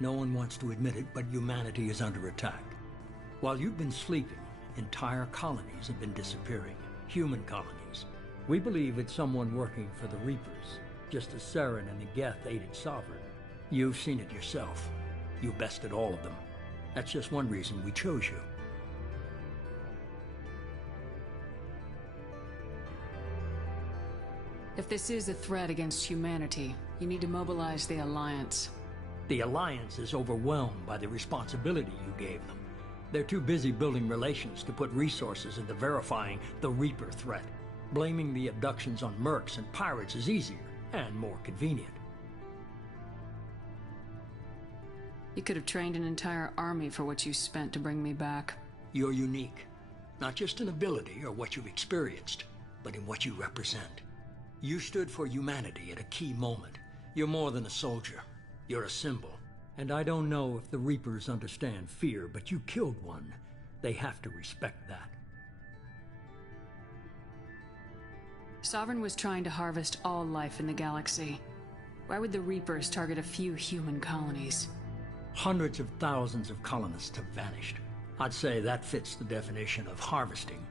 No one wants to admit it, but humanity is under attack. While you've been sleeping, entire colonies have been disappearing. Human colonies. We believe it's someone working for the Reapers, just as Saren and the Geth aided Sovereign. You've seen it yourself. You bested all of them. That's just one reason we chose you. If this is a threat against humanity, you need to mobilize the Alliance. The Alliance is overwhelmed by the responsibility you gave them. They're too busy building relations to put resources into verifying the Reaper threat. Blaming the abductions on mercs and pirates is easier and more convenient. You could have trained an entire army for what you spent to bring me back. You're unique. Not just in ability or what you've experienced, but in what you represent. You stood for humanity at a key moment. You're more than a soldier. You're a symbol. And I don't know if the Reapers understand fear, but you killed one. They have to respect that. Sovereign was trying to harvest all life in the galaxy. Why would the Reapers target a few human colonies? Hundreds of thousands of colonists have vanished. I'd say that fits the definition of harvesting.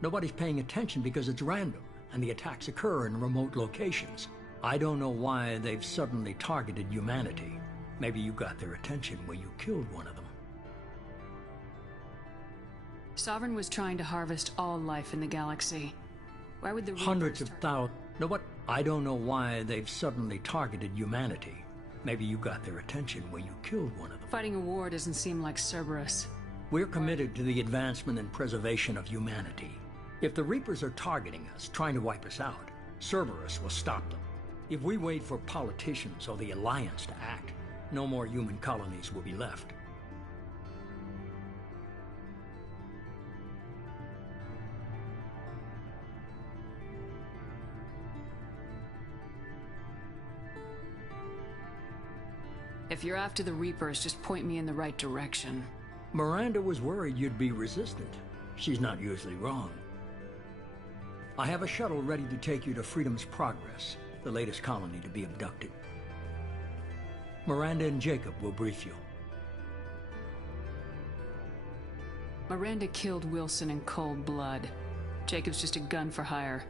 Nobody's paying attention because it's random, and the attacks occur in remote locations. I don't know why they've suddenly targeted humanity. Maybe you got their attention when you killed one of them. Sovereign was trying to harvest all life in the galaxy. Why would the Reapers Hundreds of thousands... No, what? I don't know why they've suddenly targeted humanity. Maybe you got their attention when you killed one of them. Fighting a war doesn't seem like Cerberus. We're committed to the advancement and preservation of humanity. If the Reapers are targeting us, trying to wipe us out, Cerberus will stop them. If we wait for politicians or the Alliance to act, no more human colonies will be left. If you're after the Reapers, just point me in the right direction. Miranda was worried you'd be resistant. She's not usually wrong. I have a shuttle ready to take you to Freedom's Progress, the latest colony to be abducted. Miranda and Jacob will brief you. Miranda killed Wilson in cold blood. Jacob's just a gun for hire.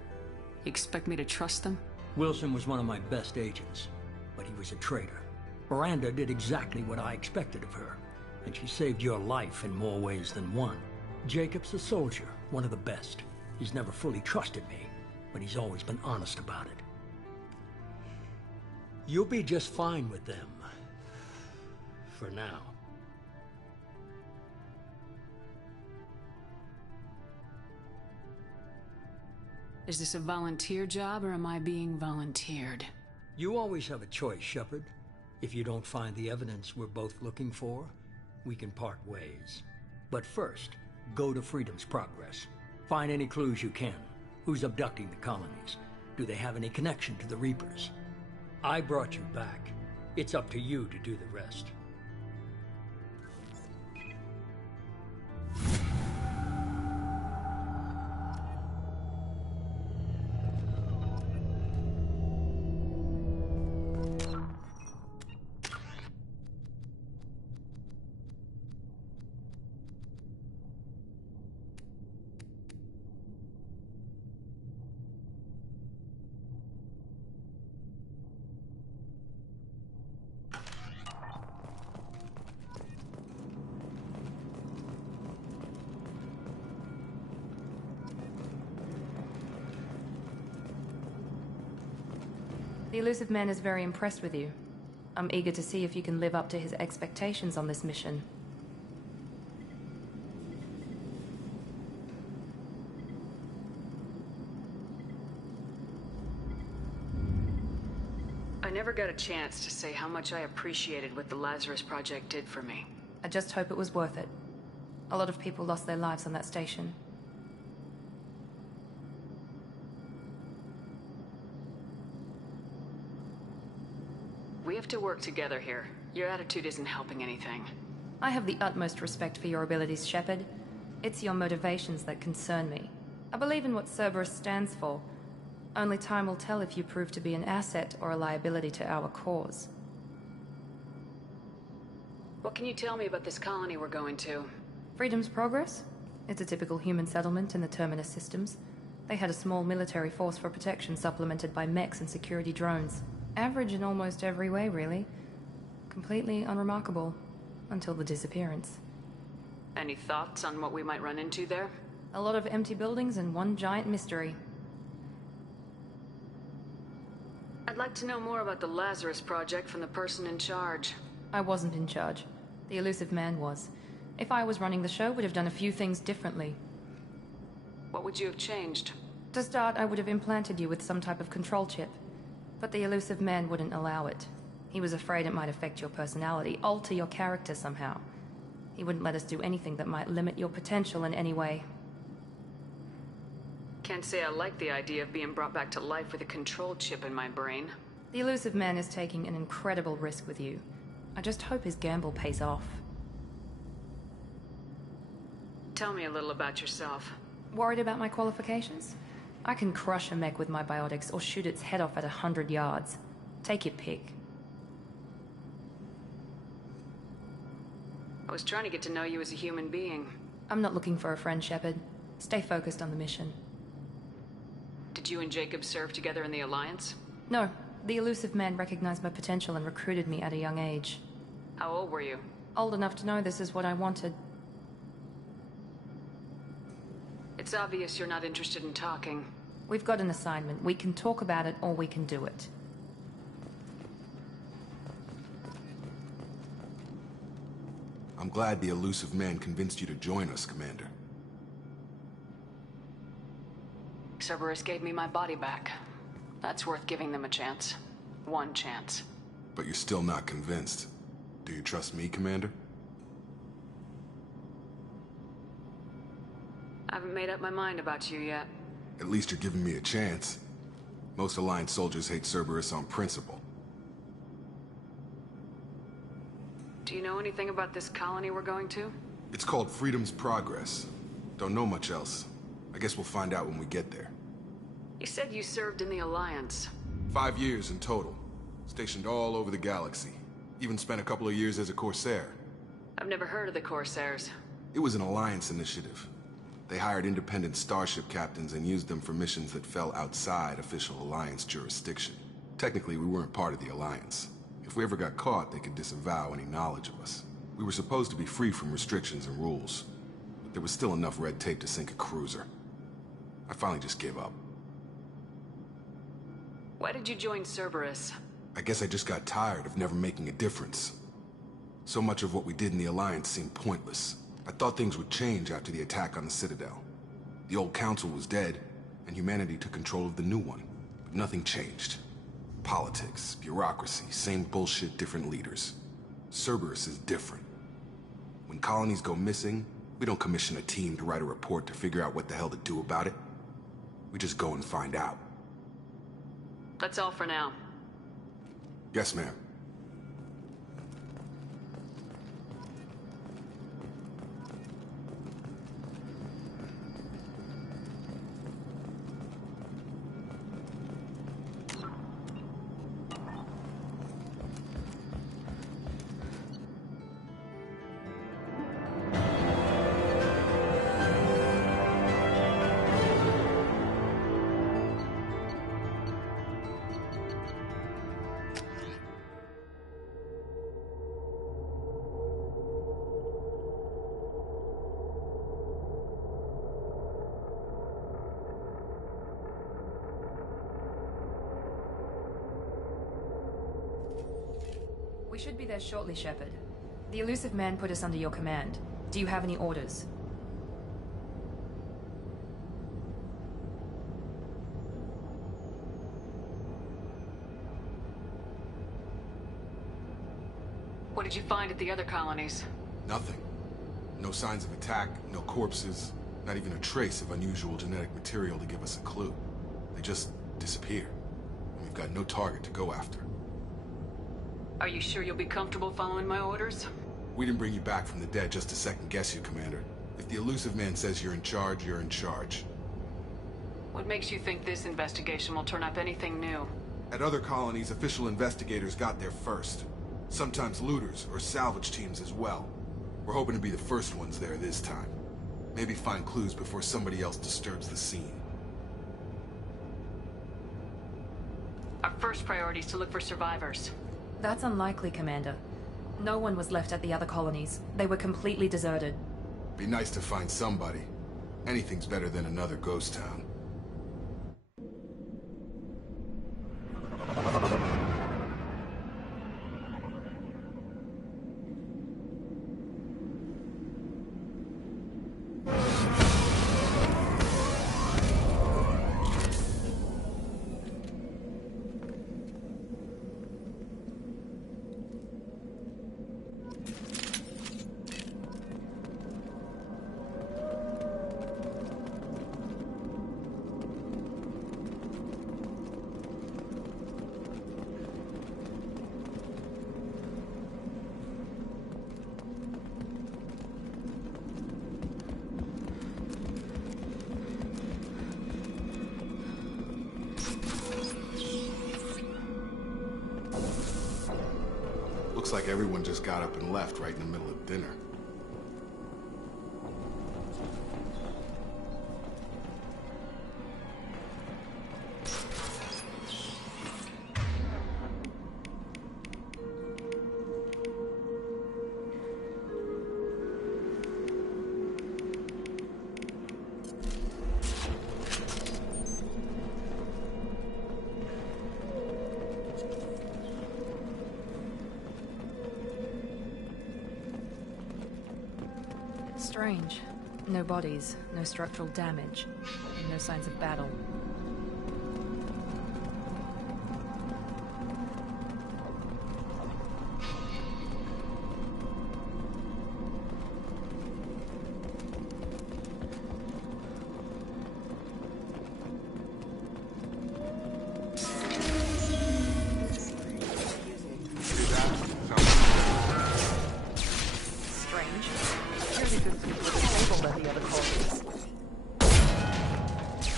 You expect me to trust them? Wilson was one of my best agents, but he was a traitor. Miranda did exactly what I expected of her, and she saved your life in more ways than one. Jacob's a soldier, one of the best. He's never fully trusted me, but he's always been honest about it. You'll be just fine with them. For now. Is this a volunteer job, or am I being volunteered? You always have a choice, Shepard. If you don't find the evidence we're both looking for, we can part ways. But first, go to Freedom's Progress. Find any clues you can. Who's abducting the colonies? Do they have any connection to the Reapers? I brought you back. It's up to you to do the rest. The elusive man is very impressed with you. I'm eager to see if you can live up to his expectations on this mission. I never got a chance to say how much I appreciated what the Lazarus Project did for me. I just hope it was worth it. A lot of people lost their lives on that station. we have to work together here. Your attitude isn't helping anything. I have the utmost respect for your abilities, Shepard. It's your motivations that concern me. I believe in what Cerberus stands for. Only time will tell if you prove to be an asset or a liability to our cause. What can you tell me about this colony we're going to? Freedom's Progress? It's a typical human settlement in the Terminus systems. They had a small military force for protection supplemented by mechs and security drones. Average in almost every way, really. Completely unremarkable. Until the disappearance. Any thoughts on what we might run into there? A lot of empty buildings and one giant mystery. I'd like to know more about the Lazarus Project from the person in charge. I wasn't in charge. The elusive man was. If I was running the show, would have done a few things differently. What would you have changed? To start, I would have implanted you with some type of control chip. But the elusive man wouldn't allow it. He was afraid it might affect your personality, alter your character somehow. He wouldn't let us do anything that might limit your potential in any way. Can't say I like the idea of being brought back to life with a control chip in my brain. The elusive man is taking an incredible risk with you. I just hope his gamble pays off. Tell me a little about yourself. Worried about my qualifications? I can crush a mech with my biotics or shoot its head off at 100 yards. Take your pick. I was trying to get to know you as a human being. I'm not looking for a friend, Shepard. Stay focused on the mission. Did you and Jacob serve together in the Alliance? No. The elusive man recognized my potential and recruited me at a young age. How old were you? Old enough to know this is what I wanted. It's obvious you're not interested in talking. We've got an assignment. We can talk about it or we can do it. I'm glad the elusive man convinced you to join us, Commander. Cerberus gave me my body back. That's worth giving them a chance. One chance. But you're still not convinced. Do you trust me, Commander? I haven't made up my mind about you yet. At least you're giving me a chance. Most Alliance soldiers hate Cerberus on principle. Do you know anything about this colony we're going to? It's called Freedom's Progress. Don't know much else. I guess we'll find out when we get there. You said you served in the Alliance. 5 years in total. Stationed all over the galaxy. Even spent a couple of years as a Corsair. I've never heard of the Corsairs. It was an Alliance initiative. They hired independent starship captains and used them for missions that fell outside official Alliance jurisdiction. Technically, we weren't part of the Alliance. If we ever got caught, they could disavow any knowledge of us. We were supposed to be free from restrictions and rules. But there was still enough red tape to sink a cruiser. I finally just gave up. Why did you join Cerberus? I guess I just got tired of never making a difference. So much of what we did in the Alliance seemed pointless. I thought things would change after the attack on the Citadel. The old council was dead, and humanity took control of the new one. But nothing changed. Politics, bureaucracy, same bullshit, different leaders. Cerberus is different. When colonies go missing, we don't commission a team to write a report to figure out what the hell to do about it. We just go and find out. That's all for now. Yes, ma'am. We should be there shortly, Shepard. The elusive man put us under your command. Do you have any orders? What did you find at the other colonies? Nothing. No signs of attack, no corpses, not even a trace of unusual genetic material to give us a clue. They just disappear. And we've got no target to go after. Are you sure you'll be comfortable following my orders? We didn't bring you back from the dead just to second guess you, Commander. If the elusive man says you're in charge, you're in charge. What makes you think this investigation will turn up anything new? At other colonies, official investigators got there first. Sometimes looters or salvage teams as well. We're hoping to be the first ones there this time. Maybe find clues before somebody else disturbs the scene. Our first priority is to look for survivors. That's unlikely, Commander. No one was left at the other colonies. They were completely deserted. Be nice to find somebody. Anything's better than another ghost town. Looks like everyone just got up and left right in the middle of dinner. Strange. No bodies, no structural damage, and no signs of battle.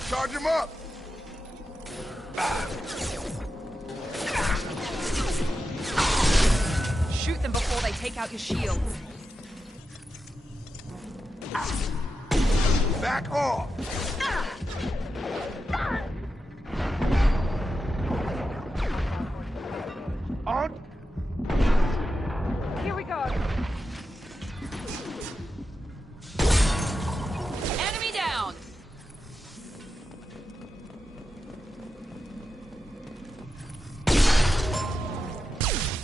Charge him up! Shoot them before they take out your shields. Back off! On! Here we go! Enemy down!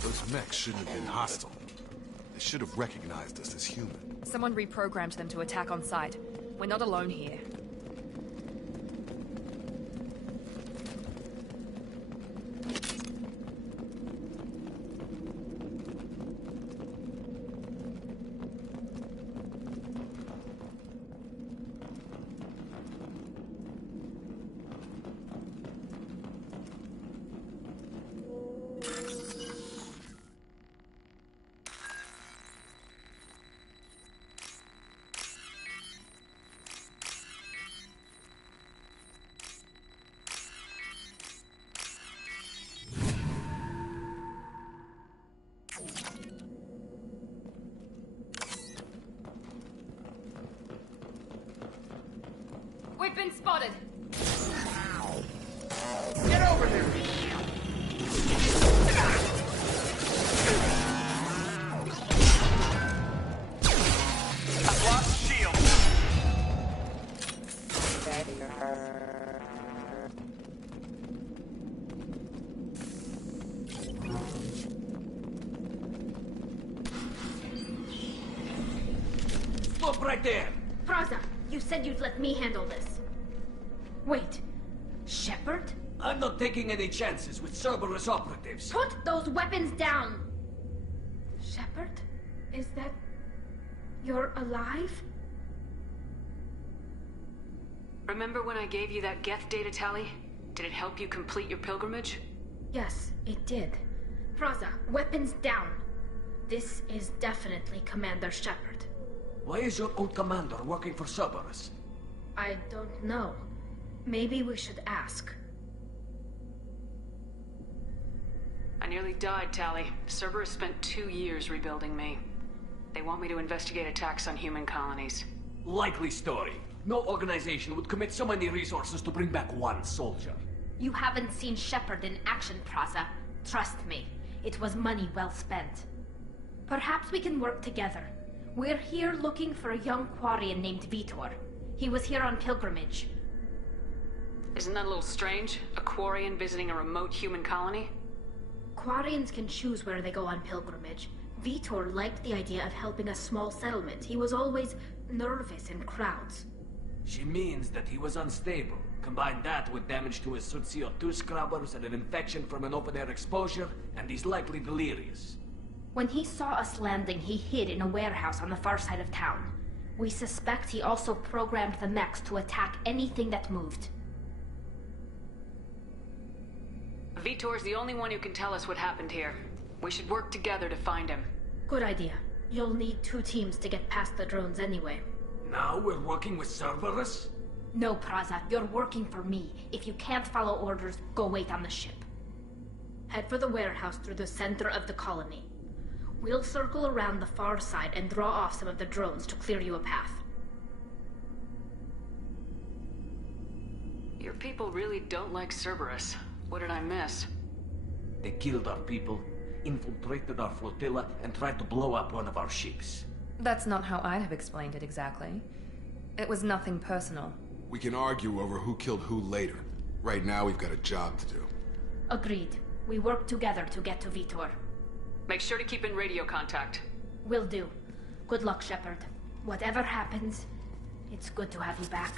Those mechs shouldn't have been hostile. They should have recognized us as human. Someone reprogrammed them to attack on sight. We're not alone here. We've been spotted! Get over there! I've lost shield! Look right there! Praza, you said you'd let me handle this. Wait, Shepard? I'm not taking any chances with Cerberus operatives. Put those weapons down! Shepard? Is that... you're alive? Remember when I gave you that Geth data tally? Did it help you complete your pilgrimage? Yes, it did. Praza, weapons down. This is definitely Commander Shepard. Why is your old commander working for Cerberus? I don't know. Maybe we should ask. I nearly died, Tally. Cerberus spent 2 years rebuilding me. They want me to investigate attacks on human colonies. Likely story. No organization would commit so many resources to bring back one soldier. You haven't seen Shepard in action, Praza. Trust me, it was money well spent. Perhaps we can work together. We're here looking for a young Quarian named Vitor. He was here on pilgrimage. Isn't that a little strange? A Quarian visiting a remote human colony? Quarians can choose where they go on pilgrimage. Vitor liked the idea of helping a small settlement. He was always nervous in crowds. She means that he was unstable. Combine that with damage to his CO2 scrubbers and an infection from an open-air exposure, and he's likely delirious. When he saw us landing, he hid in a warehouse on the far side of town. We suspect he also programmed the mechs to attack anything that moved. Vitor's the only one who can tell us what happened here. We should work together to find him. Good idea. You'll need 2 teams to get past the drones anyway. Now we're working with Cerberus? No, Praza, you're working for me. If you can't follow orders, go wait on the ship. Head for the warehouse through the center of the colony. We'll circle around the far side and draw off some of the drones to clear you a path. Your people really don't like Cerberus. What did I miss? They killed our people, infiltrated our flotilla, and tried to blow up one of our ships. That's not how I'd have explained it exactly. It was nothing personal. We can argue over who killed who later. Right now, we've got a job to do. Agreed. We work together to get to Vitor. Make sure to keep in radio contact. Will do. Good luck, Shepard. Whatever happens, it's good to have you back.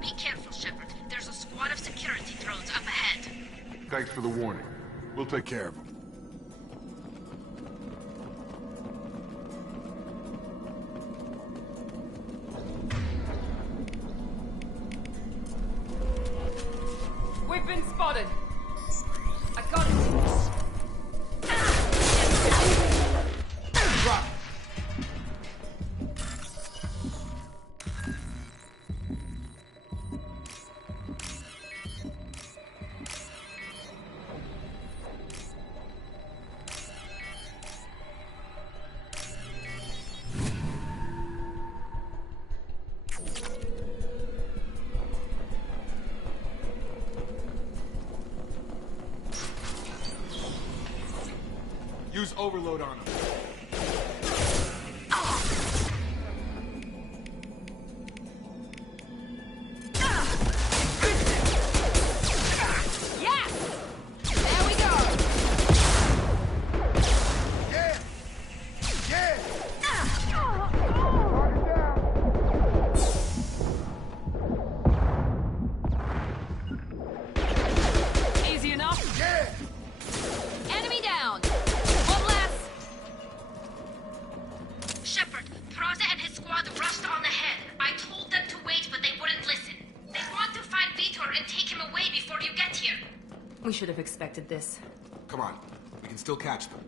Be careful, Shepard. There's a squad of security drones up ahead. Thanks for the warning. We'll take care of them. We've been spotted. I got it. Drop. Use overload on them. We should have expected this. Come on, we can still catch them.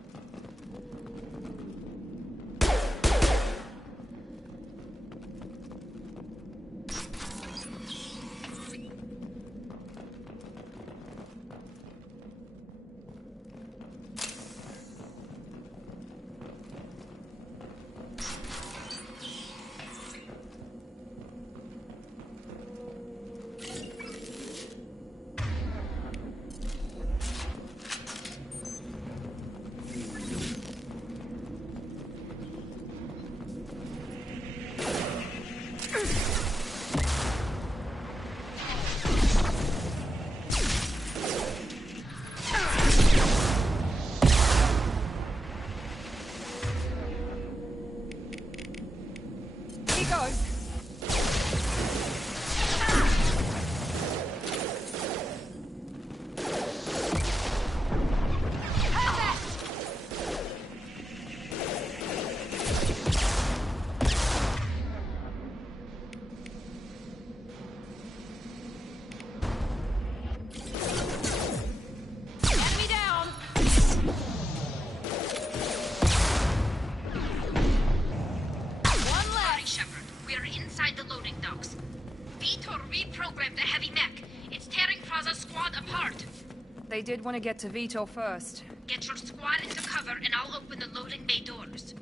did want to get to Vitor first. Get your squad into cover and I'll open the loading bay doors.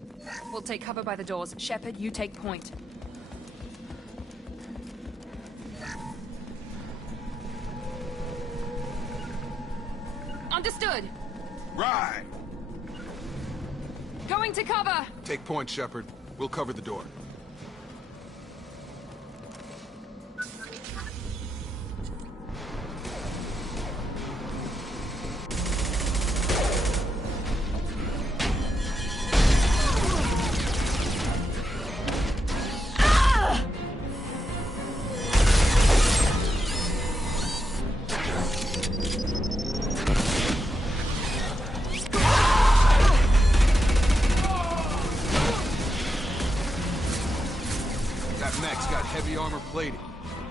We'll take cover by the doors. Shepard, you take point. Understood! Right! Going to cover! Take point, Shepard. We'll cover the door.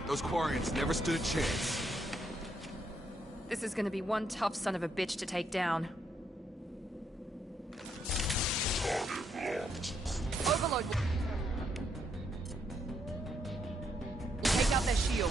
Those Quarians never stood a chance. This is gonna be one tough son of a bitch to take down. Overload. Take out their shield.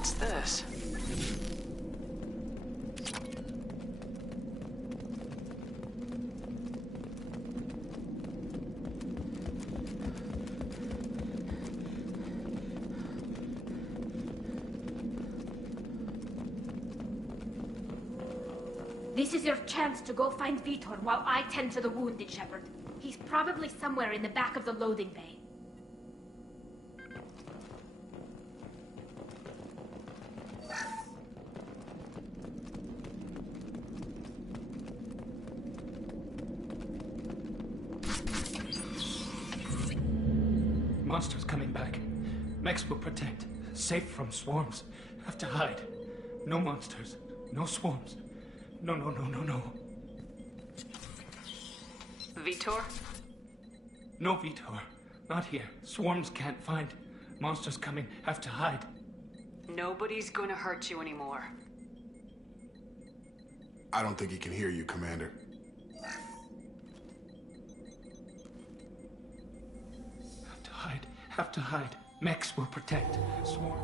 What's this? This is your chance to go find Vitor while I tend to the wounded, Shepard. He's probably somewhere in the back of the loading bay. Monsters coming back. Mechs will protect. Safe from swarms. Have to hide. No monsters. No swarms. No. Vitor? No Vitor. Not here. Swarms can't find. Monsters coming. Have to hide. Nobody's gonna hurt you anymore. I don't think he can hear you, Commander. Have to hide. Mechs will protect. Swarm.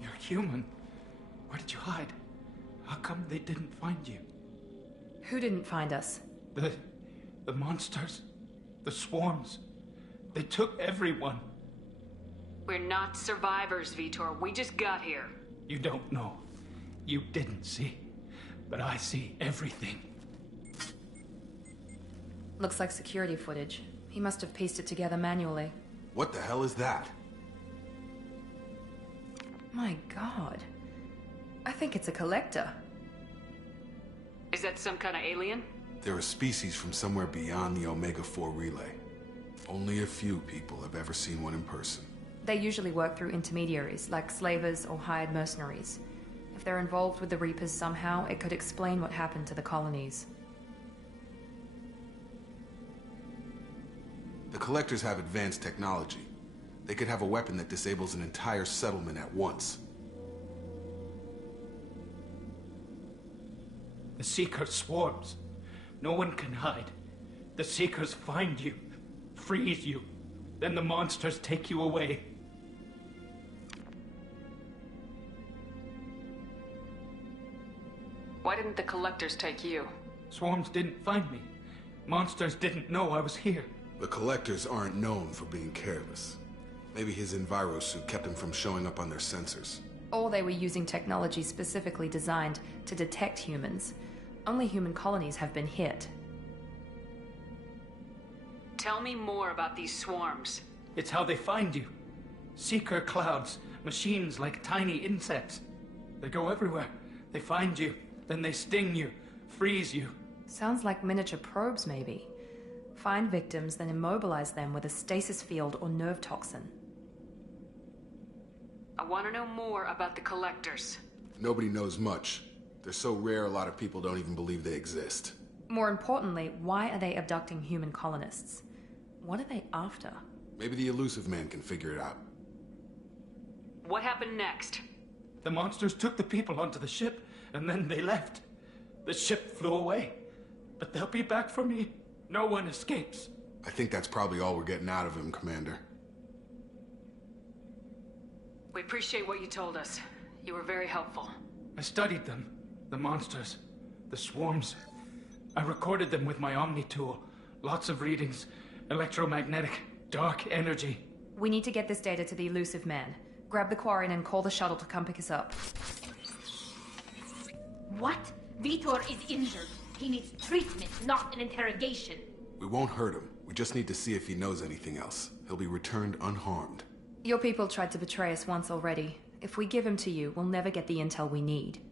You're human. Where did you hide? How come they didn't find you? Who didn't find us? The monsters. The swarms. They took everyone. We're not survivors, Vitor. We just got here. You don't know. You didn't see. But I see everything. Looks like security footage. He must have pieced it together manually. What the hell is that? My God. I think it's a collector. Is that some kind of alien? They're a species from somewhere beyond the Omega-4 relay. Only a few people have ever seen one in person. They usually work through intermediaries, like slavers or hired mercenaries. If they're involved with the Reapers somehow, it could explain what happened to the colonies. The Collectors have advanced technology. They could have a weapon that disables an entire settlement at once. The Seeker swarms. No one can hide. The Seekers find you, freeze you, then the monsters take you away. Why didn't the Collectors take you? Swarms didn't find me. Monsters didn't know I was here. The Collectors aren't known for being careless. Maybe his enviro suit kept him from showing up on their sensors. Or they were using technology specifically designed to detect humans. Only human colonies have been hit. Tell me more about these swarms. It's how they find you. Seeker clouds, machines like tiny insects. They go everywhere. They find you, then they sting you, freeze you. Sounds like miniature probes, maybe. Find victims, then immobilize them with a stasis field or nerve toxin. I want to know more about the Collectors. Nobody knows much. They're so rare, a lot of people don't even believe they exist. More importantly, why are they abducting human colonists? What are they after? Maybe the Elusive Man can figure it out. What happened next? The monsters took the people onto the ship, and then they left. The ship flew away. But they'll be back for me. No one escapes. I think that's probably all we're getting out of him, Commander. We appreciate what you told us. You were very helpful. I studied them. The monsters. The swarms. I recorded them with my Omni tool. Lots of readings. Electromagnetic. Dark energy. We need to get this data to the Elusive Man. Grab the Quarian and call the shuttle to come pick us up. What? Vitor is injured. He needs treatment, not an interrogation. We won't hurt him. We just need to see if he knows anything else. He'll be returned unharmed. Your people tried to betray us once already. If we give him to you, we'll never get the intel we need.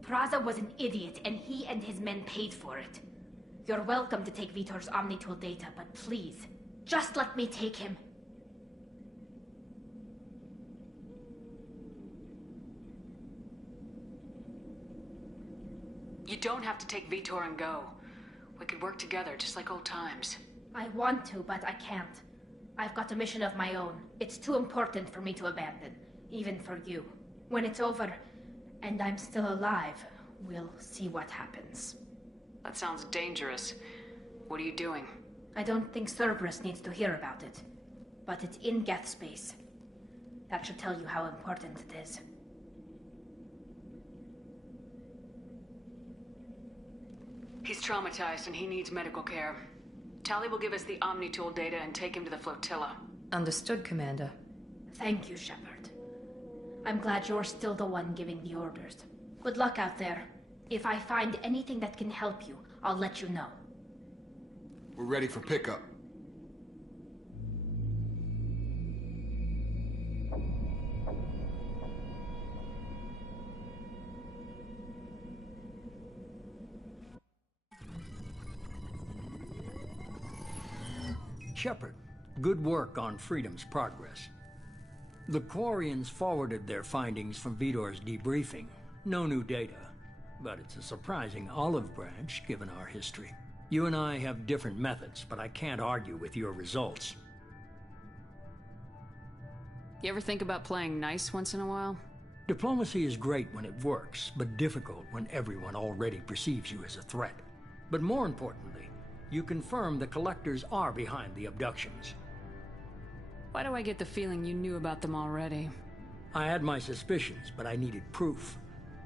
Praza was an idiot, and he and his men paid for it. You're welcome to take Vitor's Omnitool data, but please, just let me take him. You don't have to take Vitor and go. We could work together, just like old times. I want to, but I can't. I've got a mission of my own. It's too important for me to abandon, even for you. When it's over, and I'm still alive, we'll see what happens. That sounds dangerous. What are you doing? I don't think Cerberus needs to hear about it. But it's in Geth space. That should tell you how important it is. He's traumatized and he needs medical care. Tali will give us the Omnitool data and take him to the flotilla. Understood, Commander. Thank you, Shepard. I'm glad you're still the one giving the orders. Good luck out there. If I find anything that can help you, I'll let you know. We're ready for pickup. Shepard, good work on Freedom's progress. The Quarians forwarded their findings from Vitor's debriefing. No new data, but it's a surprising olive branch given our history. You and I have different methods, but I can't argue with your results. You ever think about playing nice once in a while? Diplomacy is great when it works, but difficult when everyone already perceives you as a threat. But more importantly, you confirm the Collectors are behind the abductions. Why do I get the feeling you knew about them already? I had my suspicions, but I needed proof.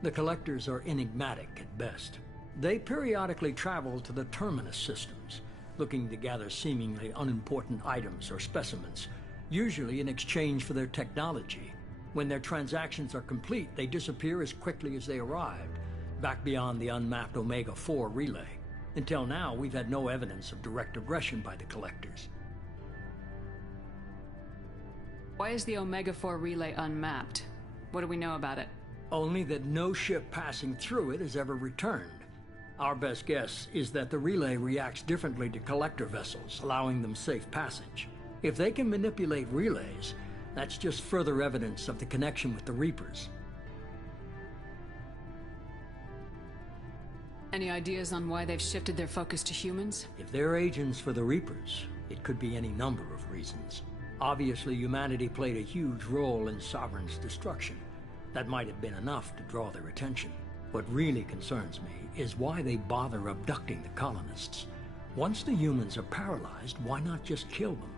The Collectors are enigmatic at best. They periodically travel to the Terminus systems, looking to gather seemingly unimportant items or specimens, usually in exchange for their technology. When their transactions are complete, they disappear as quickly as they arrived, back beyond the unmapped Omega-4 relay. Until now, we've had no evidence of direct aggression by the Collectors. Why is the Omega-4 relay unmapped? What do we know about it? Only that no ship passing through it has ever returned. Our best guess is that the relay reacts differently to collector vessels, allowing them safe passage. If they can manipulate relays, that's just further evidence of the connection with the Reapers. Any ideas on why they've shifted their focus to humans? If they're agents for the Reapers, it could be any number of reasons. Obviously, humanity played a huge role in Sovereign's destruction. That might have been enough to draw their attention. What really concerns me is why they bother abducting the colonists. Once the humans are paralyzed, why not just kill them?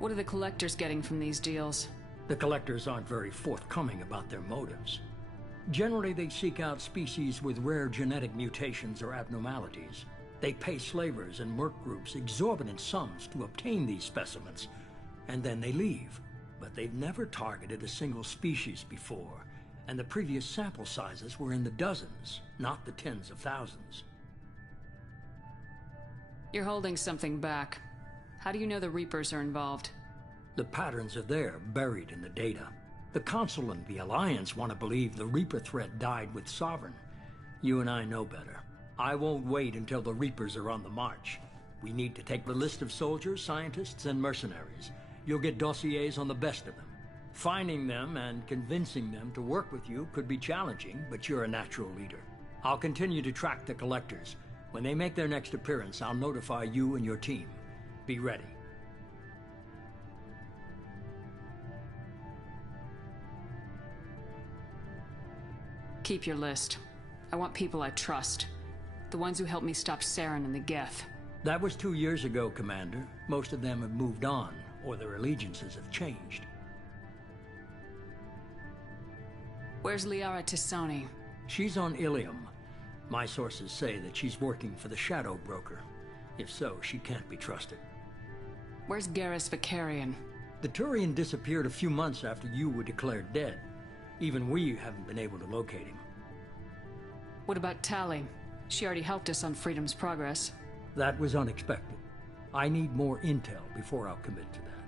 What are the collectors getting from these deals? The collectors aren't very forthcoming about their motives. Generally, they seek out species with rare genetic mutations or abnormalities. They pay slavers and merc groups exorbitant sums to obtain these specimens, and then they leave. But they've never targeted a single species before, and the previous sample sizes were in the dozens, not the tens of thousands. You're holding something back. How do you know the Reapers are involved? The patterns are there, buried in the data. The Council and the Alliance want to believe the Reaper threat died with Sovereign. You and I know better. I won't wait until the Reapers are on the march. We need to take the list of soldiers, scientists, and mercenaries. You'll get dossiers on the best of them. Finding them and convincing them to work with you could be challenging, but you're a natural leader. I'll continue to track the collectors. When they make their next appearance, I'll notify you and your team. Be ready. Keep your list. I want people I trust. The ones who helped me stop Saren and the Geth. That was 2 years ago, Commander. Most of them have moved on, or their allegiances have changed. Where's Liara Tisani? She's on Ilium. My sources say that she's working for the Shadow Broker. If so, she can't be trusted. Where's Garrus Vicarian? The Turian disappeared a few months after you were declared dead. Even we haven't been able to locate him. What about Tali? She already helped us on Freedom's Progress. That was unexpected. I need more intel before I'll commit to that.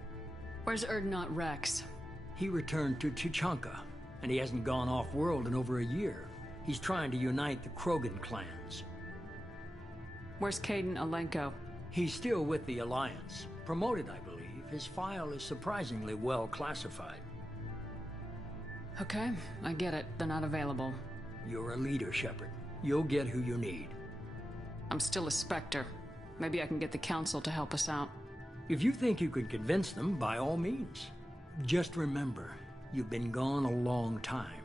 Where's Erdnot Rex? He returned to Tuchanka, and he hasn't gone off-world in over a year. He's trying to unite the Krogan clans. Where's Caden Alenko? He's still with the Alliance. Promoted, I believe. His file is surprisingly well classified. Okay, I get it. They're not available. You're a leader, Shepard. You'll get who you need. I'm still a Spectre. Maybe I can get the Council to help us out. If you think you can convince them, by all means. Just remember, you've been gone a long time.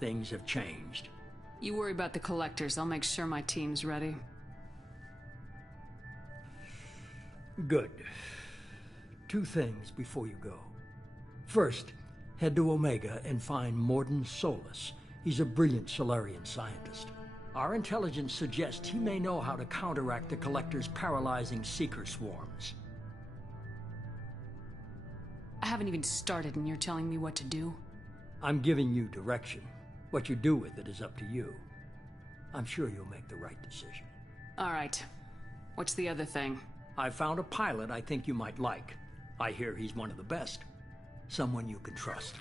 Things have changed. You worry about the collectors. I'll make sure my team's ready. Good. 2 things before you go. First, head to Omega and find Mordin Solus. He's a brilliant Solarian scientist. Our intelligence suggests he may know how to counteract the Collector's paralyzing Seeker swarms. I haven't even started and you're telling me what to do? I'm giving you direction. What you do with it is up to you. I'm sure you'll make the right decision. All right. What's the other thing? I found a pilot I think you might like. I hear he's one of the best. Someone you can trust.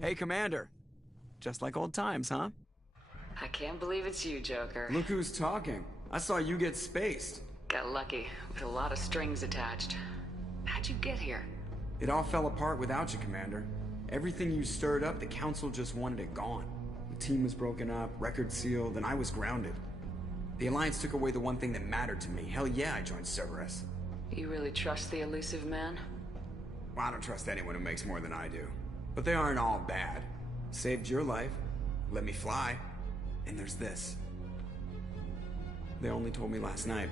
Hey, Commander. Just like old times, huh? I can't believe it's you, Joker. Look who's talking. I saw you get spaced. Got lucky, with a lot of strings attached. How'd you get here? It all fell apart without you, Commander. Everything you stirred up, the Council just wanted it gone. The team was broken up, record sealed, and I was grounded. The Alliance took away the one thing that mattered to me. Hell yeah, I joined Cerberus. You really trust the elusive man? Well, I don't trust anyone who makes more than I do. But they aren't all bad. Saved your life, let me fly, and there's this. They only told me last night.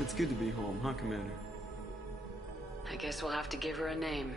It's good to be home, huh, Commander? I Guess we'll have to give her a name.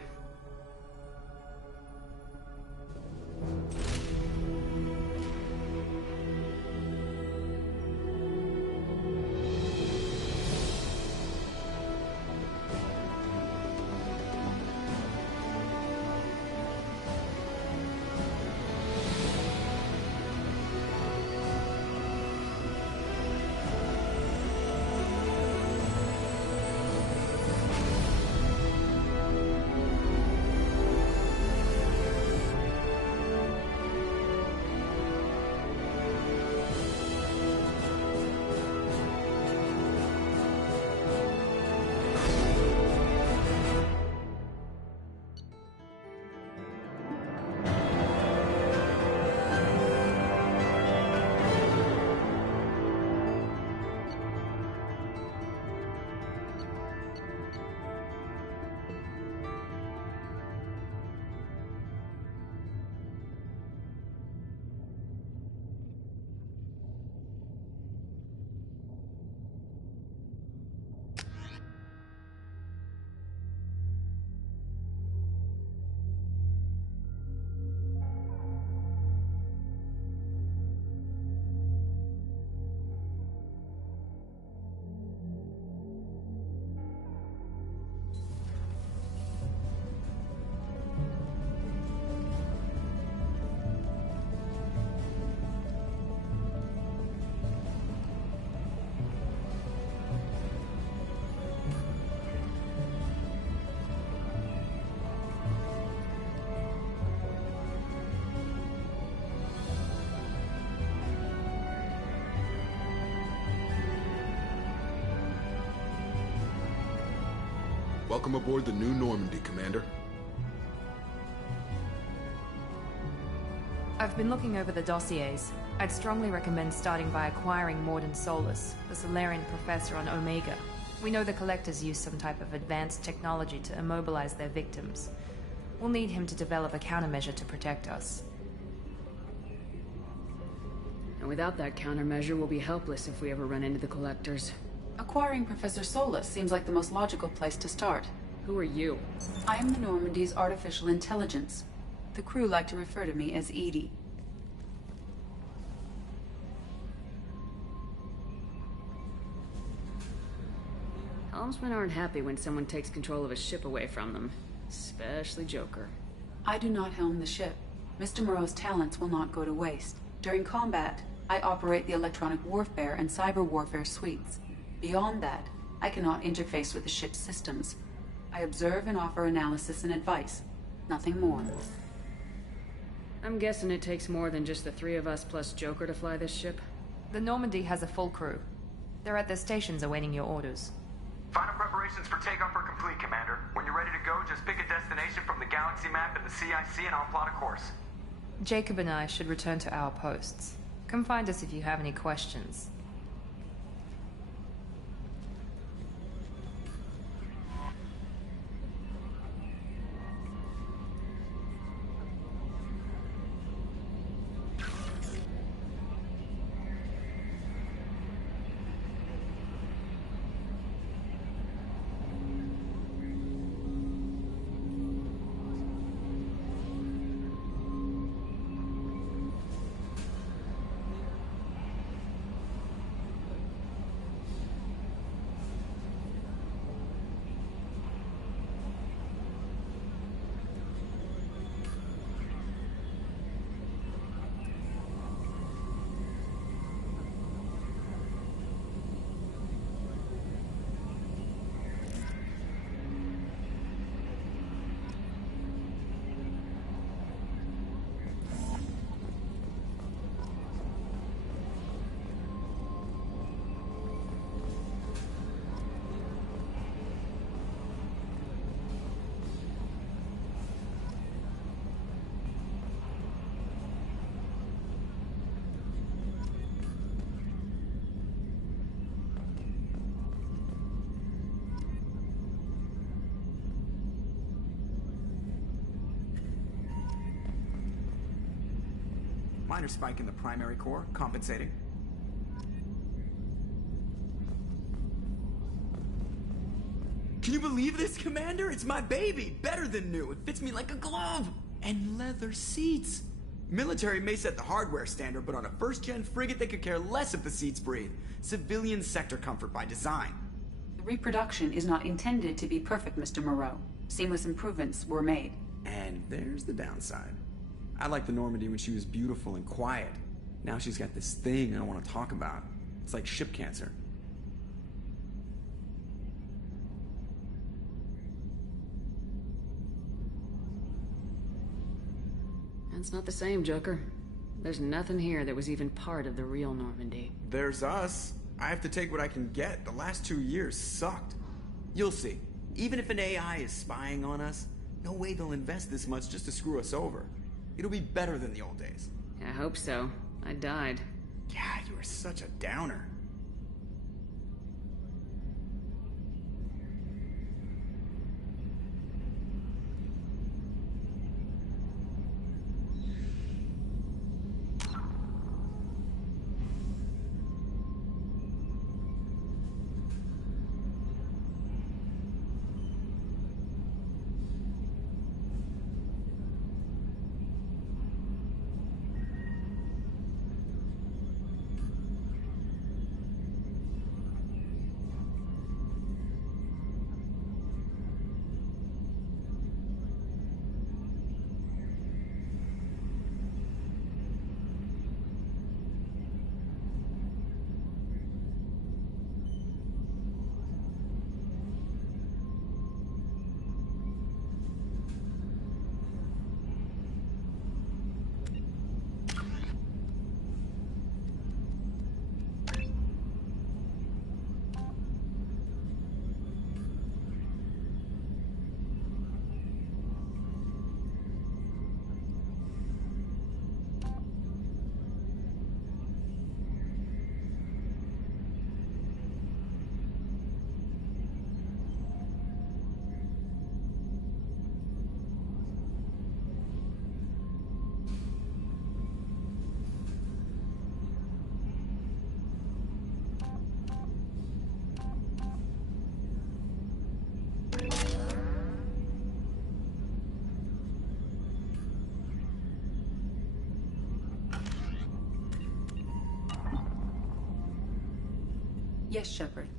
Welcome aboard the New Normandy, Commander. I've been looking over the dossiers. I'd strongly recommend starting by acquiring Morden Solus, the Solarian professor on Omega. We know the Collectors use some type of advanced technology to immobilize their victims. We'll need him to develop a countermeasure to protect us. And without that countermeasure, we'll be helpless if we ever run into the Collectors. Acquiring Professor Solus seems like the most logical place to start. Who are you? I am the Normandy's artificial intelligence. The crew like to refer to me as Edie. Helmsmen aren't happy when someone takes control of a ship away from them. Especially Joker. I do not helm the ship. Mr. Moreau's talents will not go to waste. During combat, I operate the electronic warfare and cyber warfare suites. Beyond that, I cannot interface with the ship's systems. I observe and offer analysis and advice. Nothing more. I'm guessing it takes more than just the three of us plus Joker to fly this ship? The Normandy has a full crew. They're at their stations awaiting your orders. Final preparations for takeoff are complete, Commander. When you're ready to go, just pick a destination from the galaxy map and the CIC and I'll plot a course. Jacob and I should return to our posts. Come find us if you have any questions. Minor spike in the primary core, compensating. Can you believe this, Commander? It's my baby! Better than new. It fits me like a glove! And leather seats! Military may set the hardware standard, but on a first-gen frigate, they could care less if the seats breathe. Civilian sector comfort by design. The reproduction is not intended to be perfect, Mr. Moreau. Seamless improvements were made. And there's the downside. I liked the Normandy when she was beautiful and quiet. Now she's got this thing I don't want to talk about. It's like ship cancer. That's not the same, Joker. There's nothing here that was even part of the real Normandy. There's us. I have to take what I can get. The last 2 years sucked. You'll see. Even if an AI is spying on us, no way they'll invest this much just to screw us over. It'll be better than the old days. I hope so. I died. Yeah, you were such a downer. Yes, Shepard.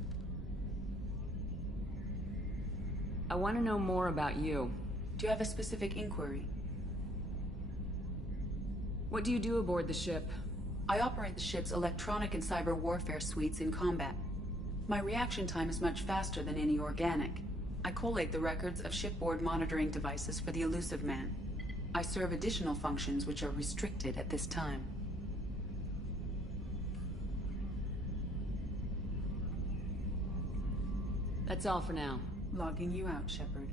I want to know more about you. Do you have a specific inquiry? What do you do aboard the ship? I operate the ship's electronic and cyber warfare suites in combat. My reaction time is much faster than any organic. I collate the records of shipboard monitoring devices for the Elusive Man. I serve additional functions which are restricted at this time. That's all for now. Logging you out, Shepard.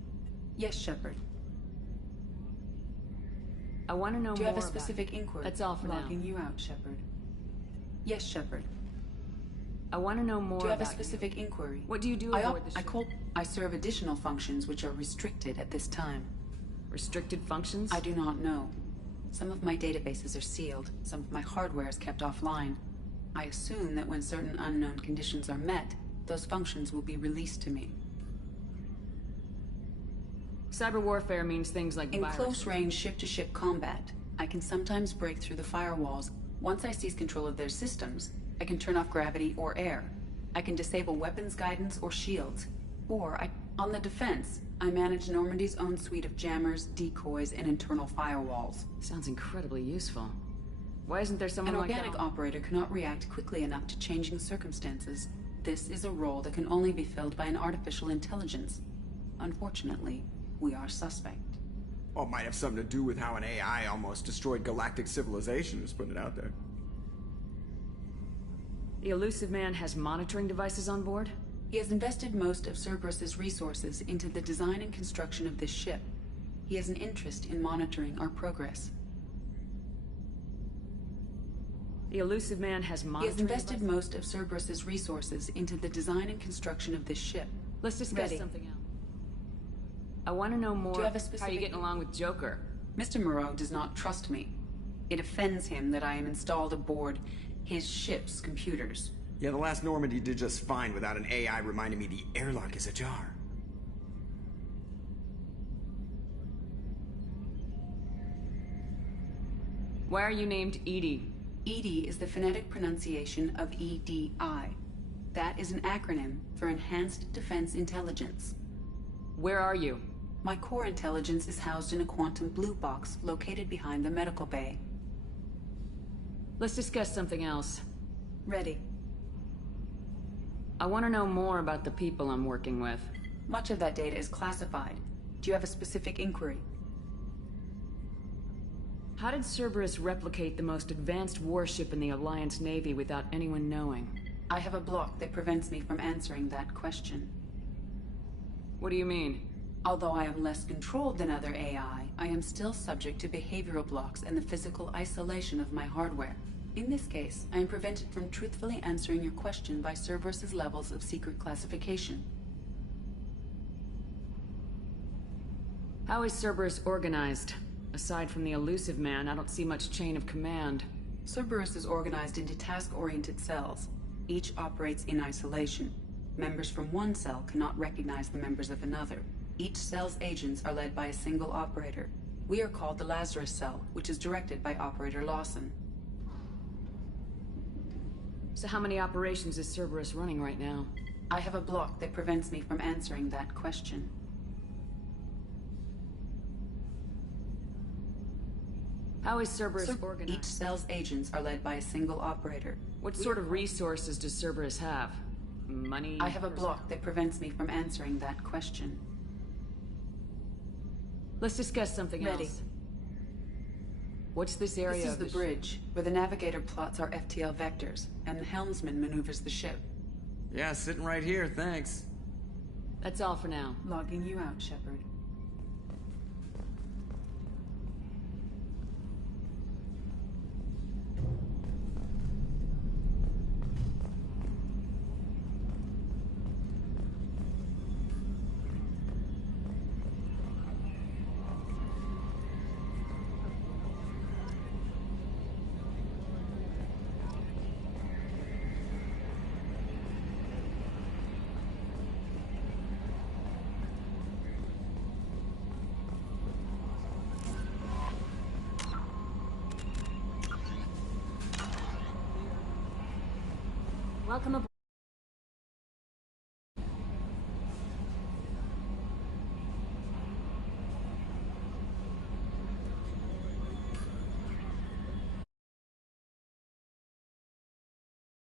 Yes, Shepard. I want to know more. Do you have a specific inquiry? That's all for now. Logging you out, Shepard. Yes, Shepard. I want to know more. Do you have a specific inquiry? What do you do aboard the ship? I serve additional functions which are restricted at this time. Restricted functions? I do not know. Some of my databases are sealed. Some of my hardware is kept offline. I assume that when certain unknown conditions are met, those functions will be released to me. Cyber warfare means things like In close-range ship-to-ship combat, I can sometimes break through the firewalls. Once I seize control of their systems, I can turn off gravity or air. I can disable weapons guidance or shields. On the defense, I manage Normandy's own suite of jammers, decoys, and internal firewalls. Sounds incredibly useful. Why isn't there someone like that? An organic operator cannot react quickly enough to changing circumstances. This is a role that can only be filled by an artificial intelligence. Unfortunately, we are suspect. Well, it might have something to do with how an AI almost destroyed galactic civilization, just putting it out there. The Elusive Man has monitoring devices on board? He has invested most of Cerberus's resources into the design and construction of this ship. He has an interest in monitoring our progress. The Elusive Man has monitoring He has invested most of Cerberus's resources into the design and construction of this ship. Let's discuss something else. I want to know more. Do you have a specific... How are you getting along with Joker? Mr. Moreau does not trust me. It offends him that I am installed aboard his ship's computers. Yeah, the last Normandy did just fine without an AI reminding me the airlock is ajar. Why are you named Edie? EDI is the phonetic pronunciation of EDI. That is an acronym for Enhanced Defense Intelligence. Where are you? My core intelligence is housed in a quantum blue box located behind the medical bay. Let's discuss something else. Ready. I want to know more about the people I'm working with. Much of that data is classified. Do you have a specific inquiry? How did Cerberus replicate the most advanced warship in the Alliance Navy without anyone knowing? I have a block that prevents me from answering that question. What do you mean? Although I am less controlled than other AI, I am still subject to behavioral blocks and the physical isolation of my hardware. In this case, I am prevented from truthfully answering your question by Cerberus's levels of secret classification. How is Cerberus organized? Aside from the elusive man, I don't see much chain of command. Cerberus is organized into task-oriented cells. Each operates in isolation. Members from one cell cannot recognize the members of another. Each cell's agents are led by a single operator. We are called the Lazarus Cell, which is directed by Operator Lawson. So how many operations is Cerberus running right now? I have a block that prevents me from answering that question. How is Cerberus organized? Each cell's agents are led by a single operator. What sort of resources does Cerberus have? Money? I have a block that prevents me from answering that question. Let's discuss something Ready. else. What's this area? This is the bridge, where the navigator plots our FTL vectors, and the helmsman maneuvers the ship. Yeah, sitting right here, thanks. That's all for now. Logging you out, Shepard. Welcome aboard.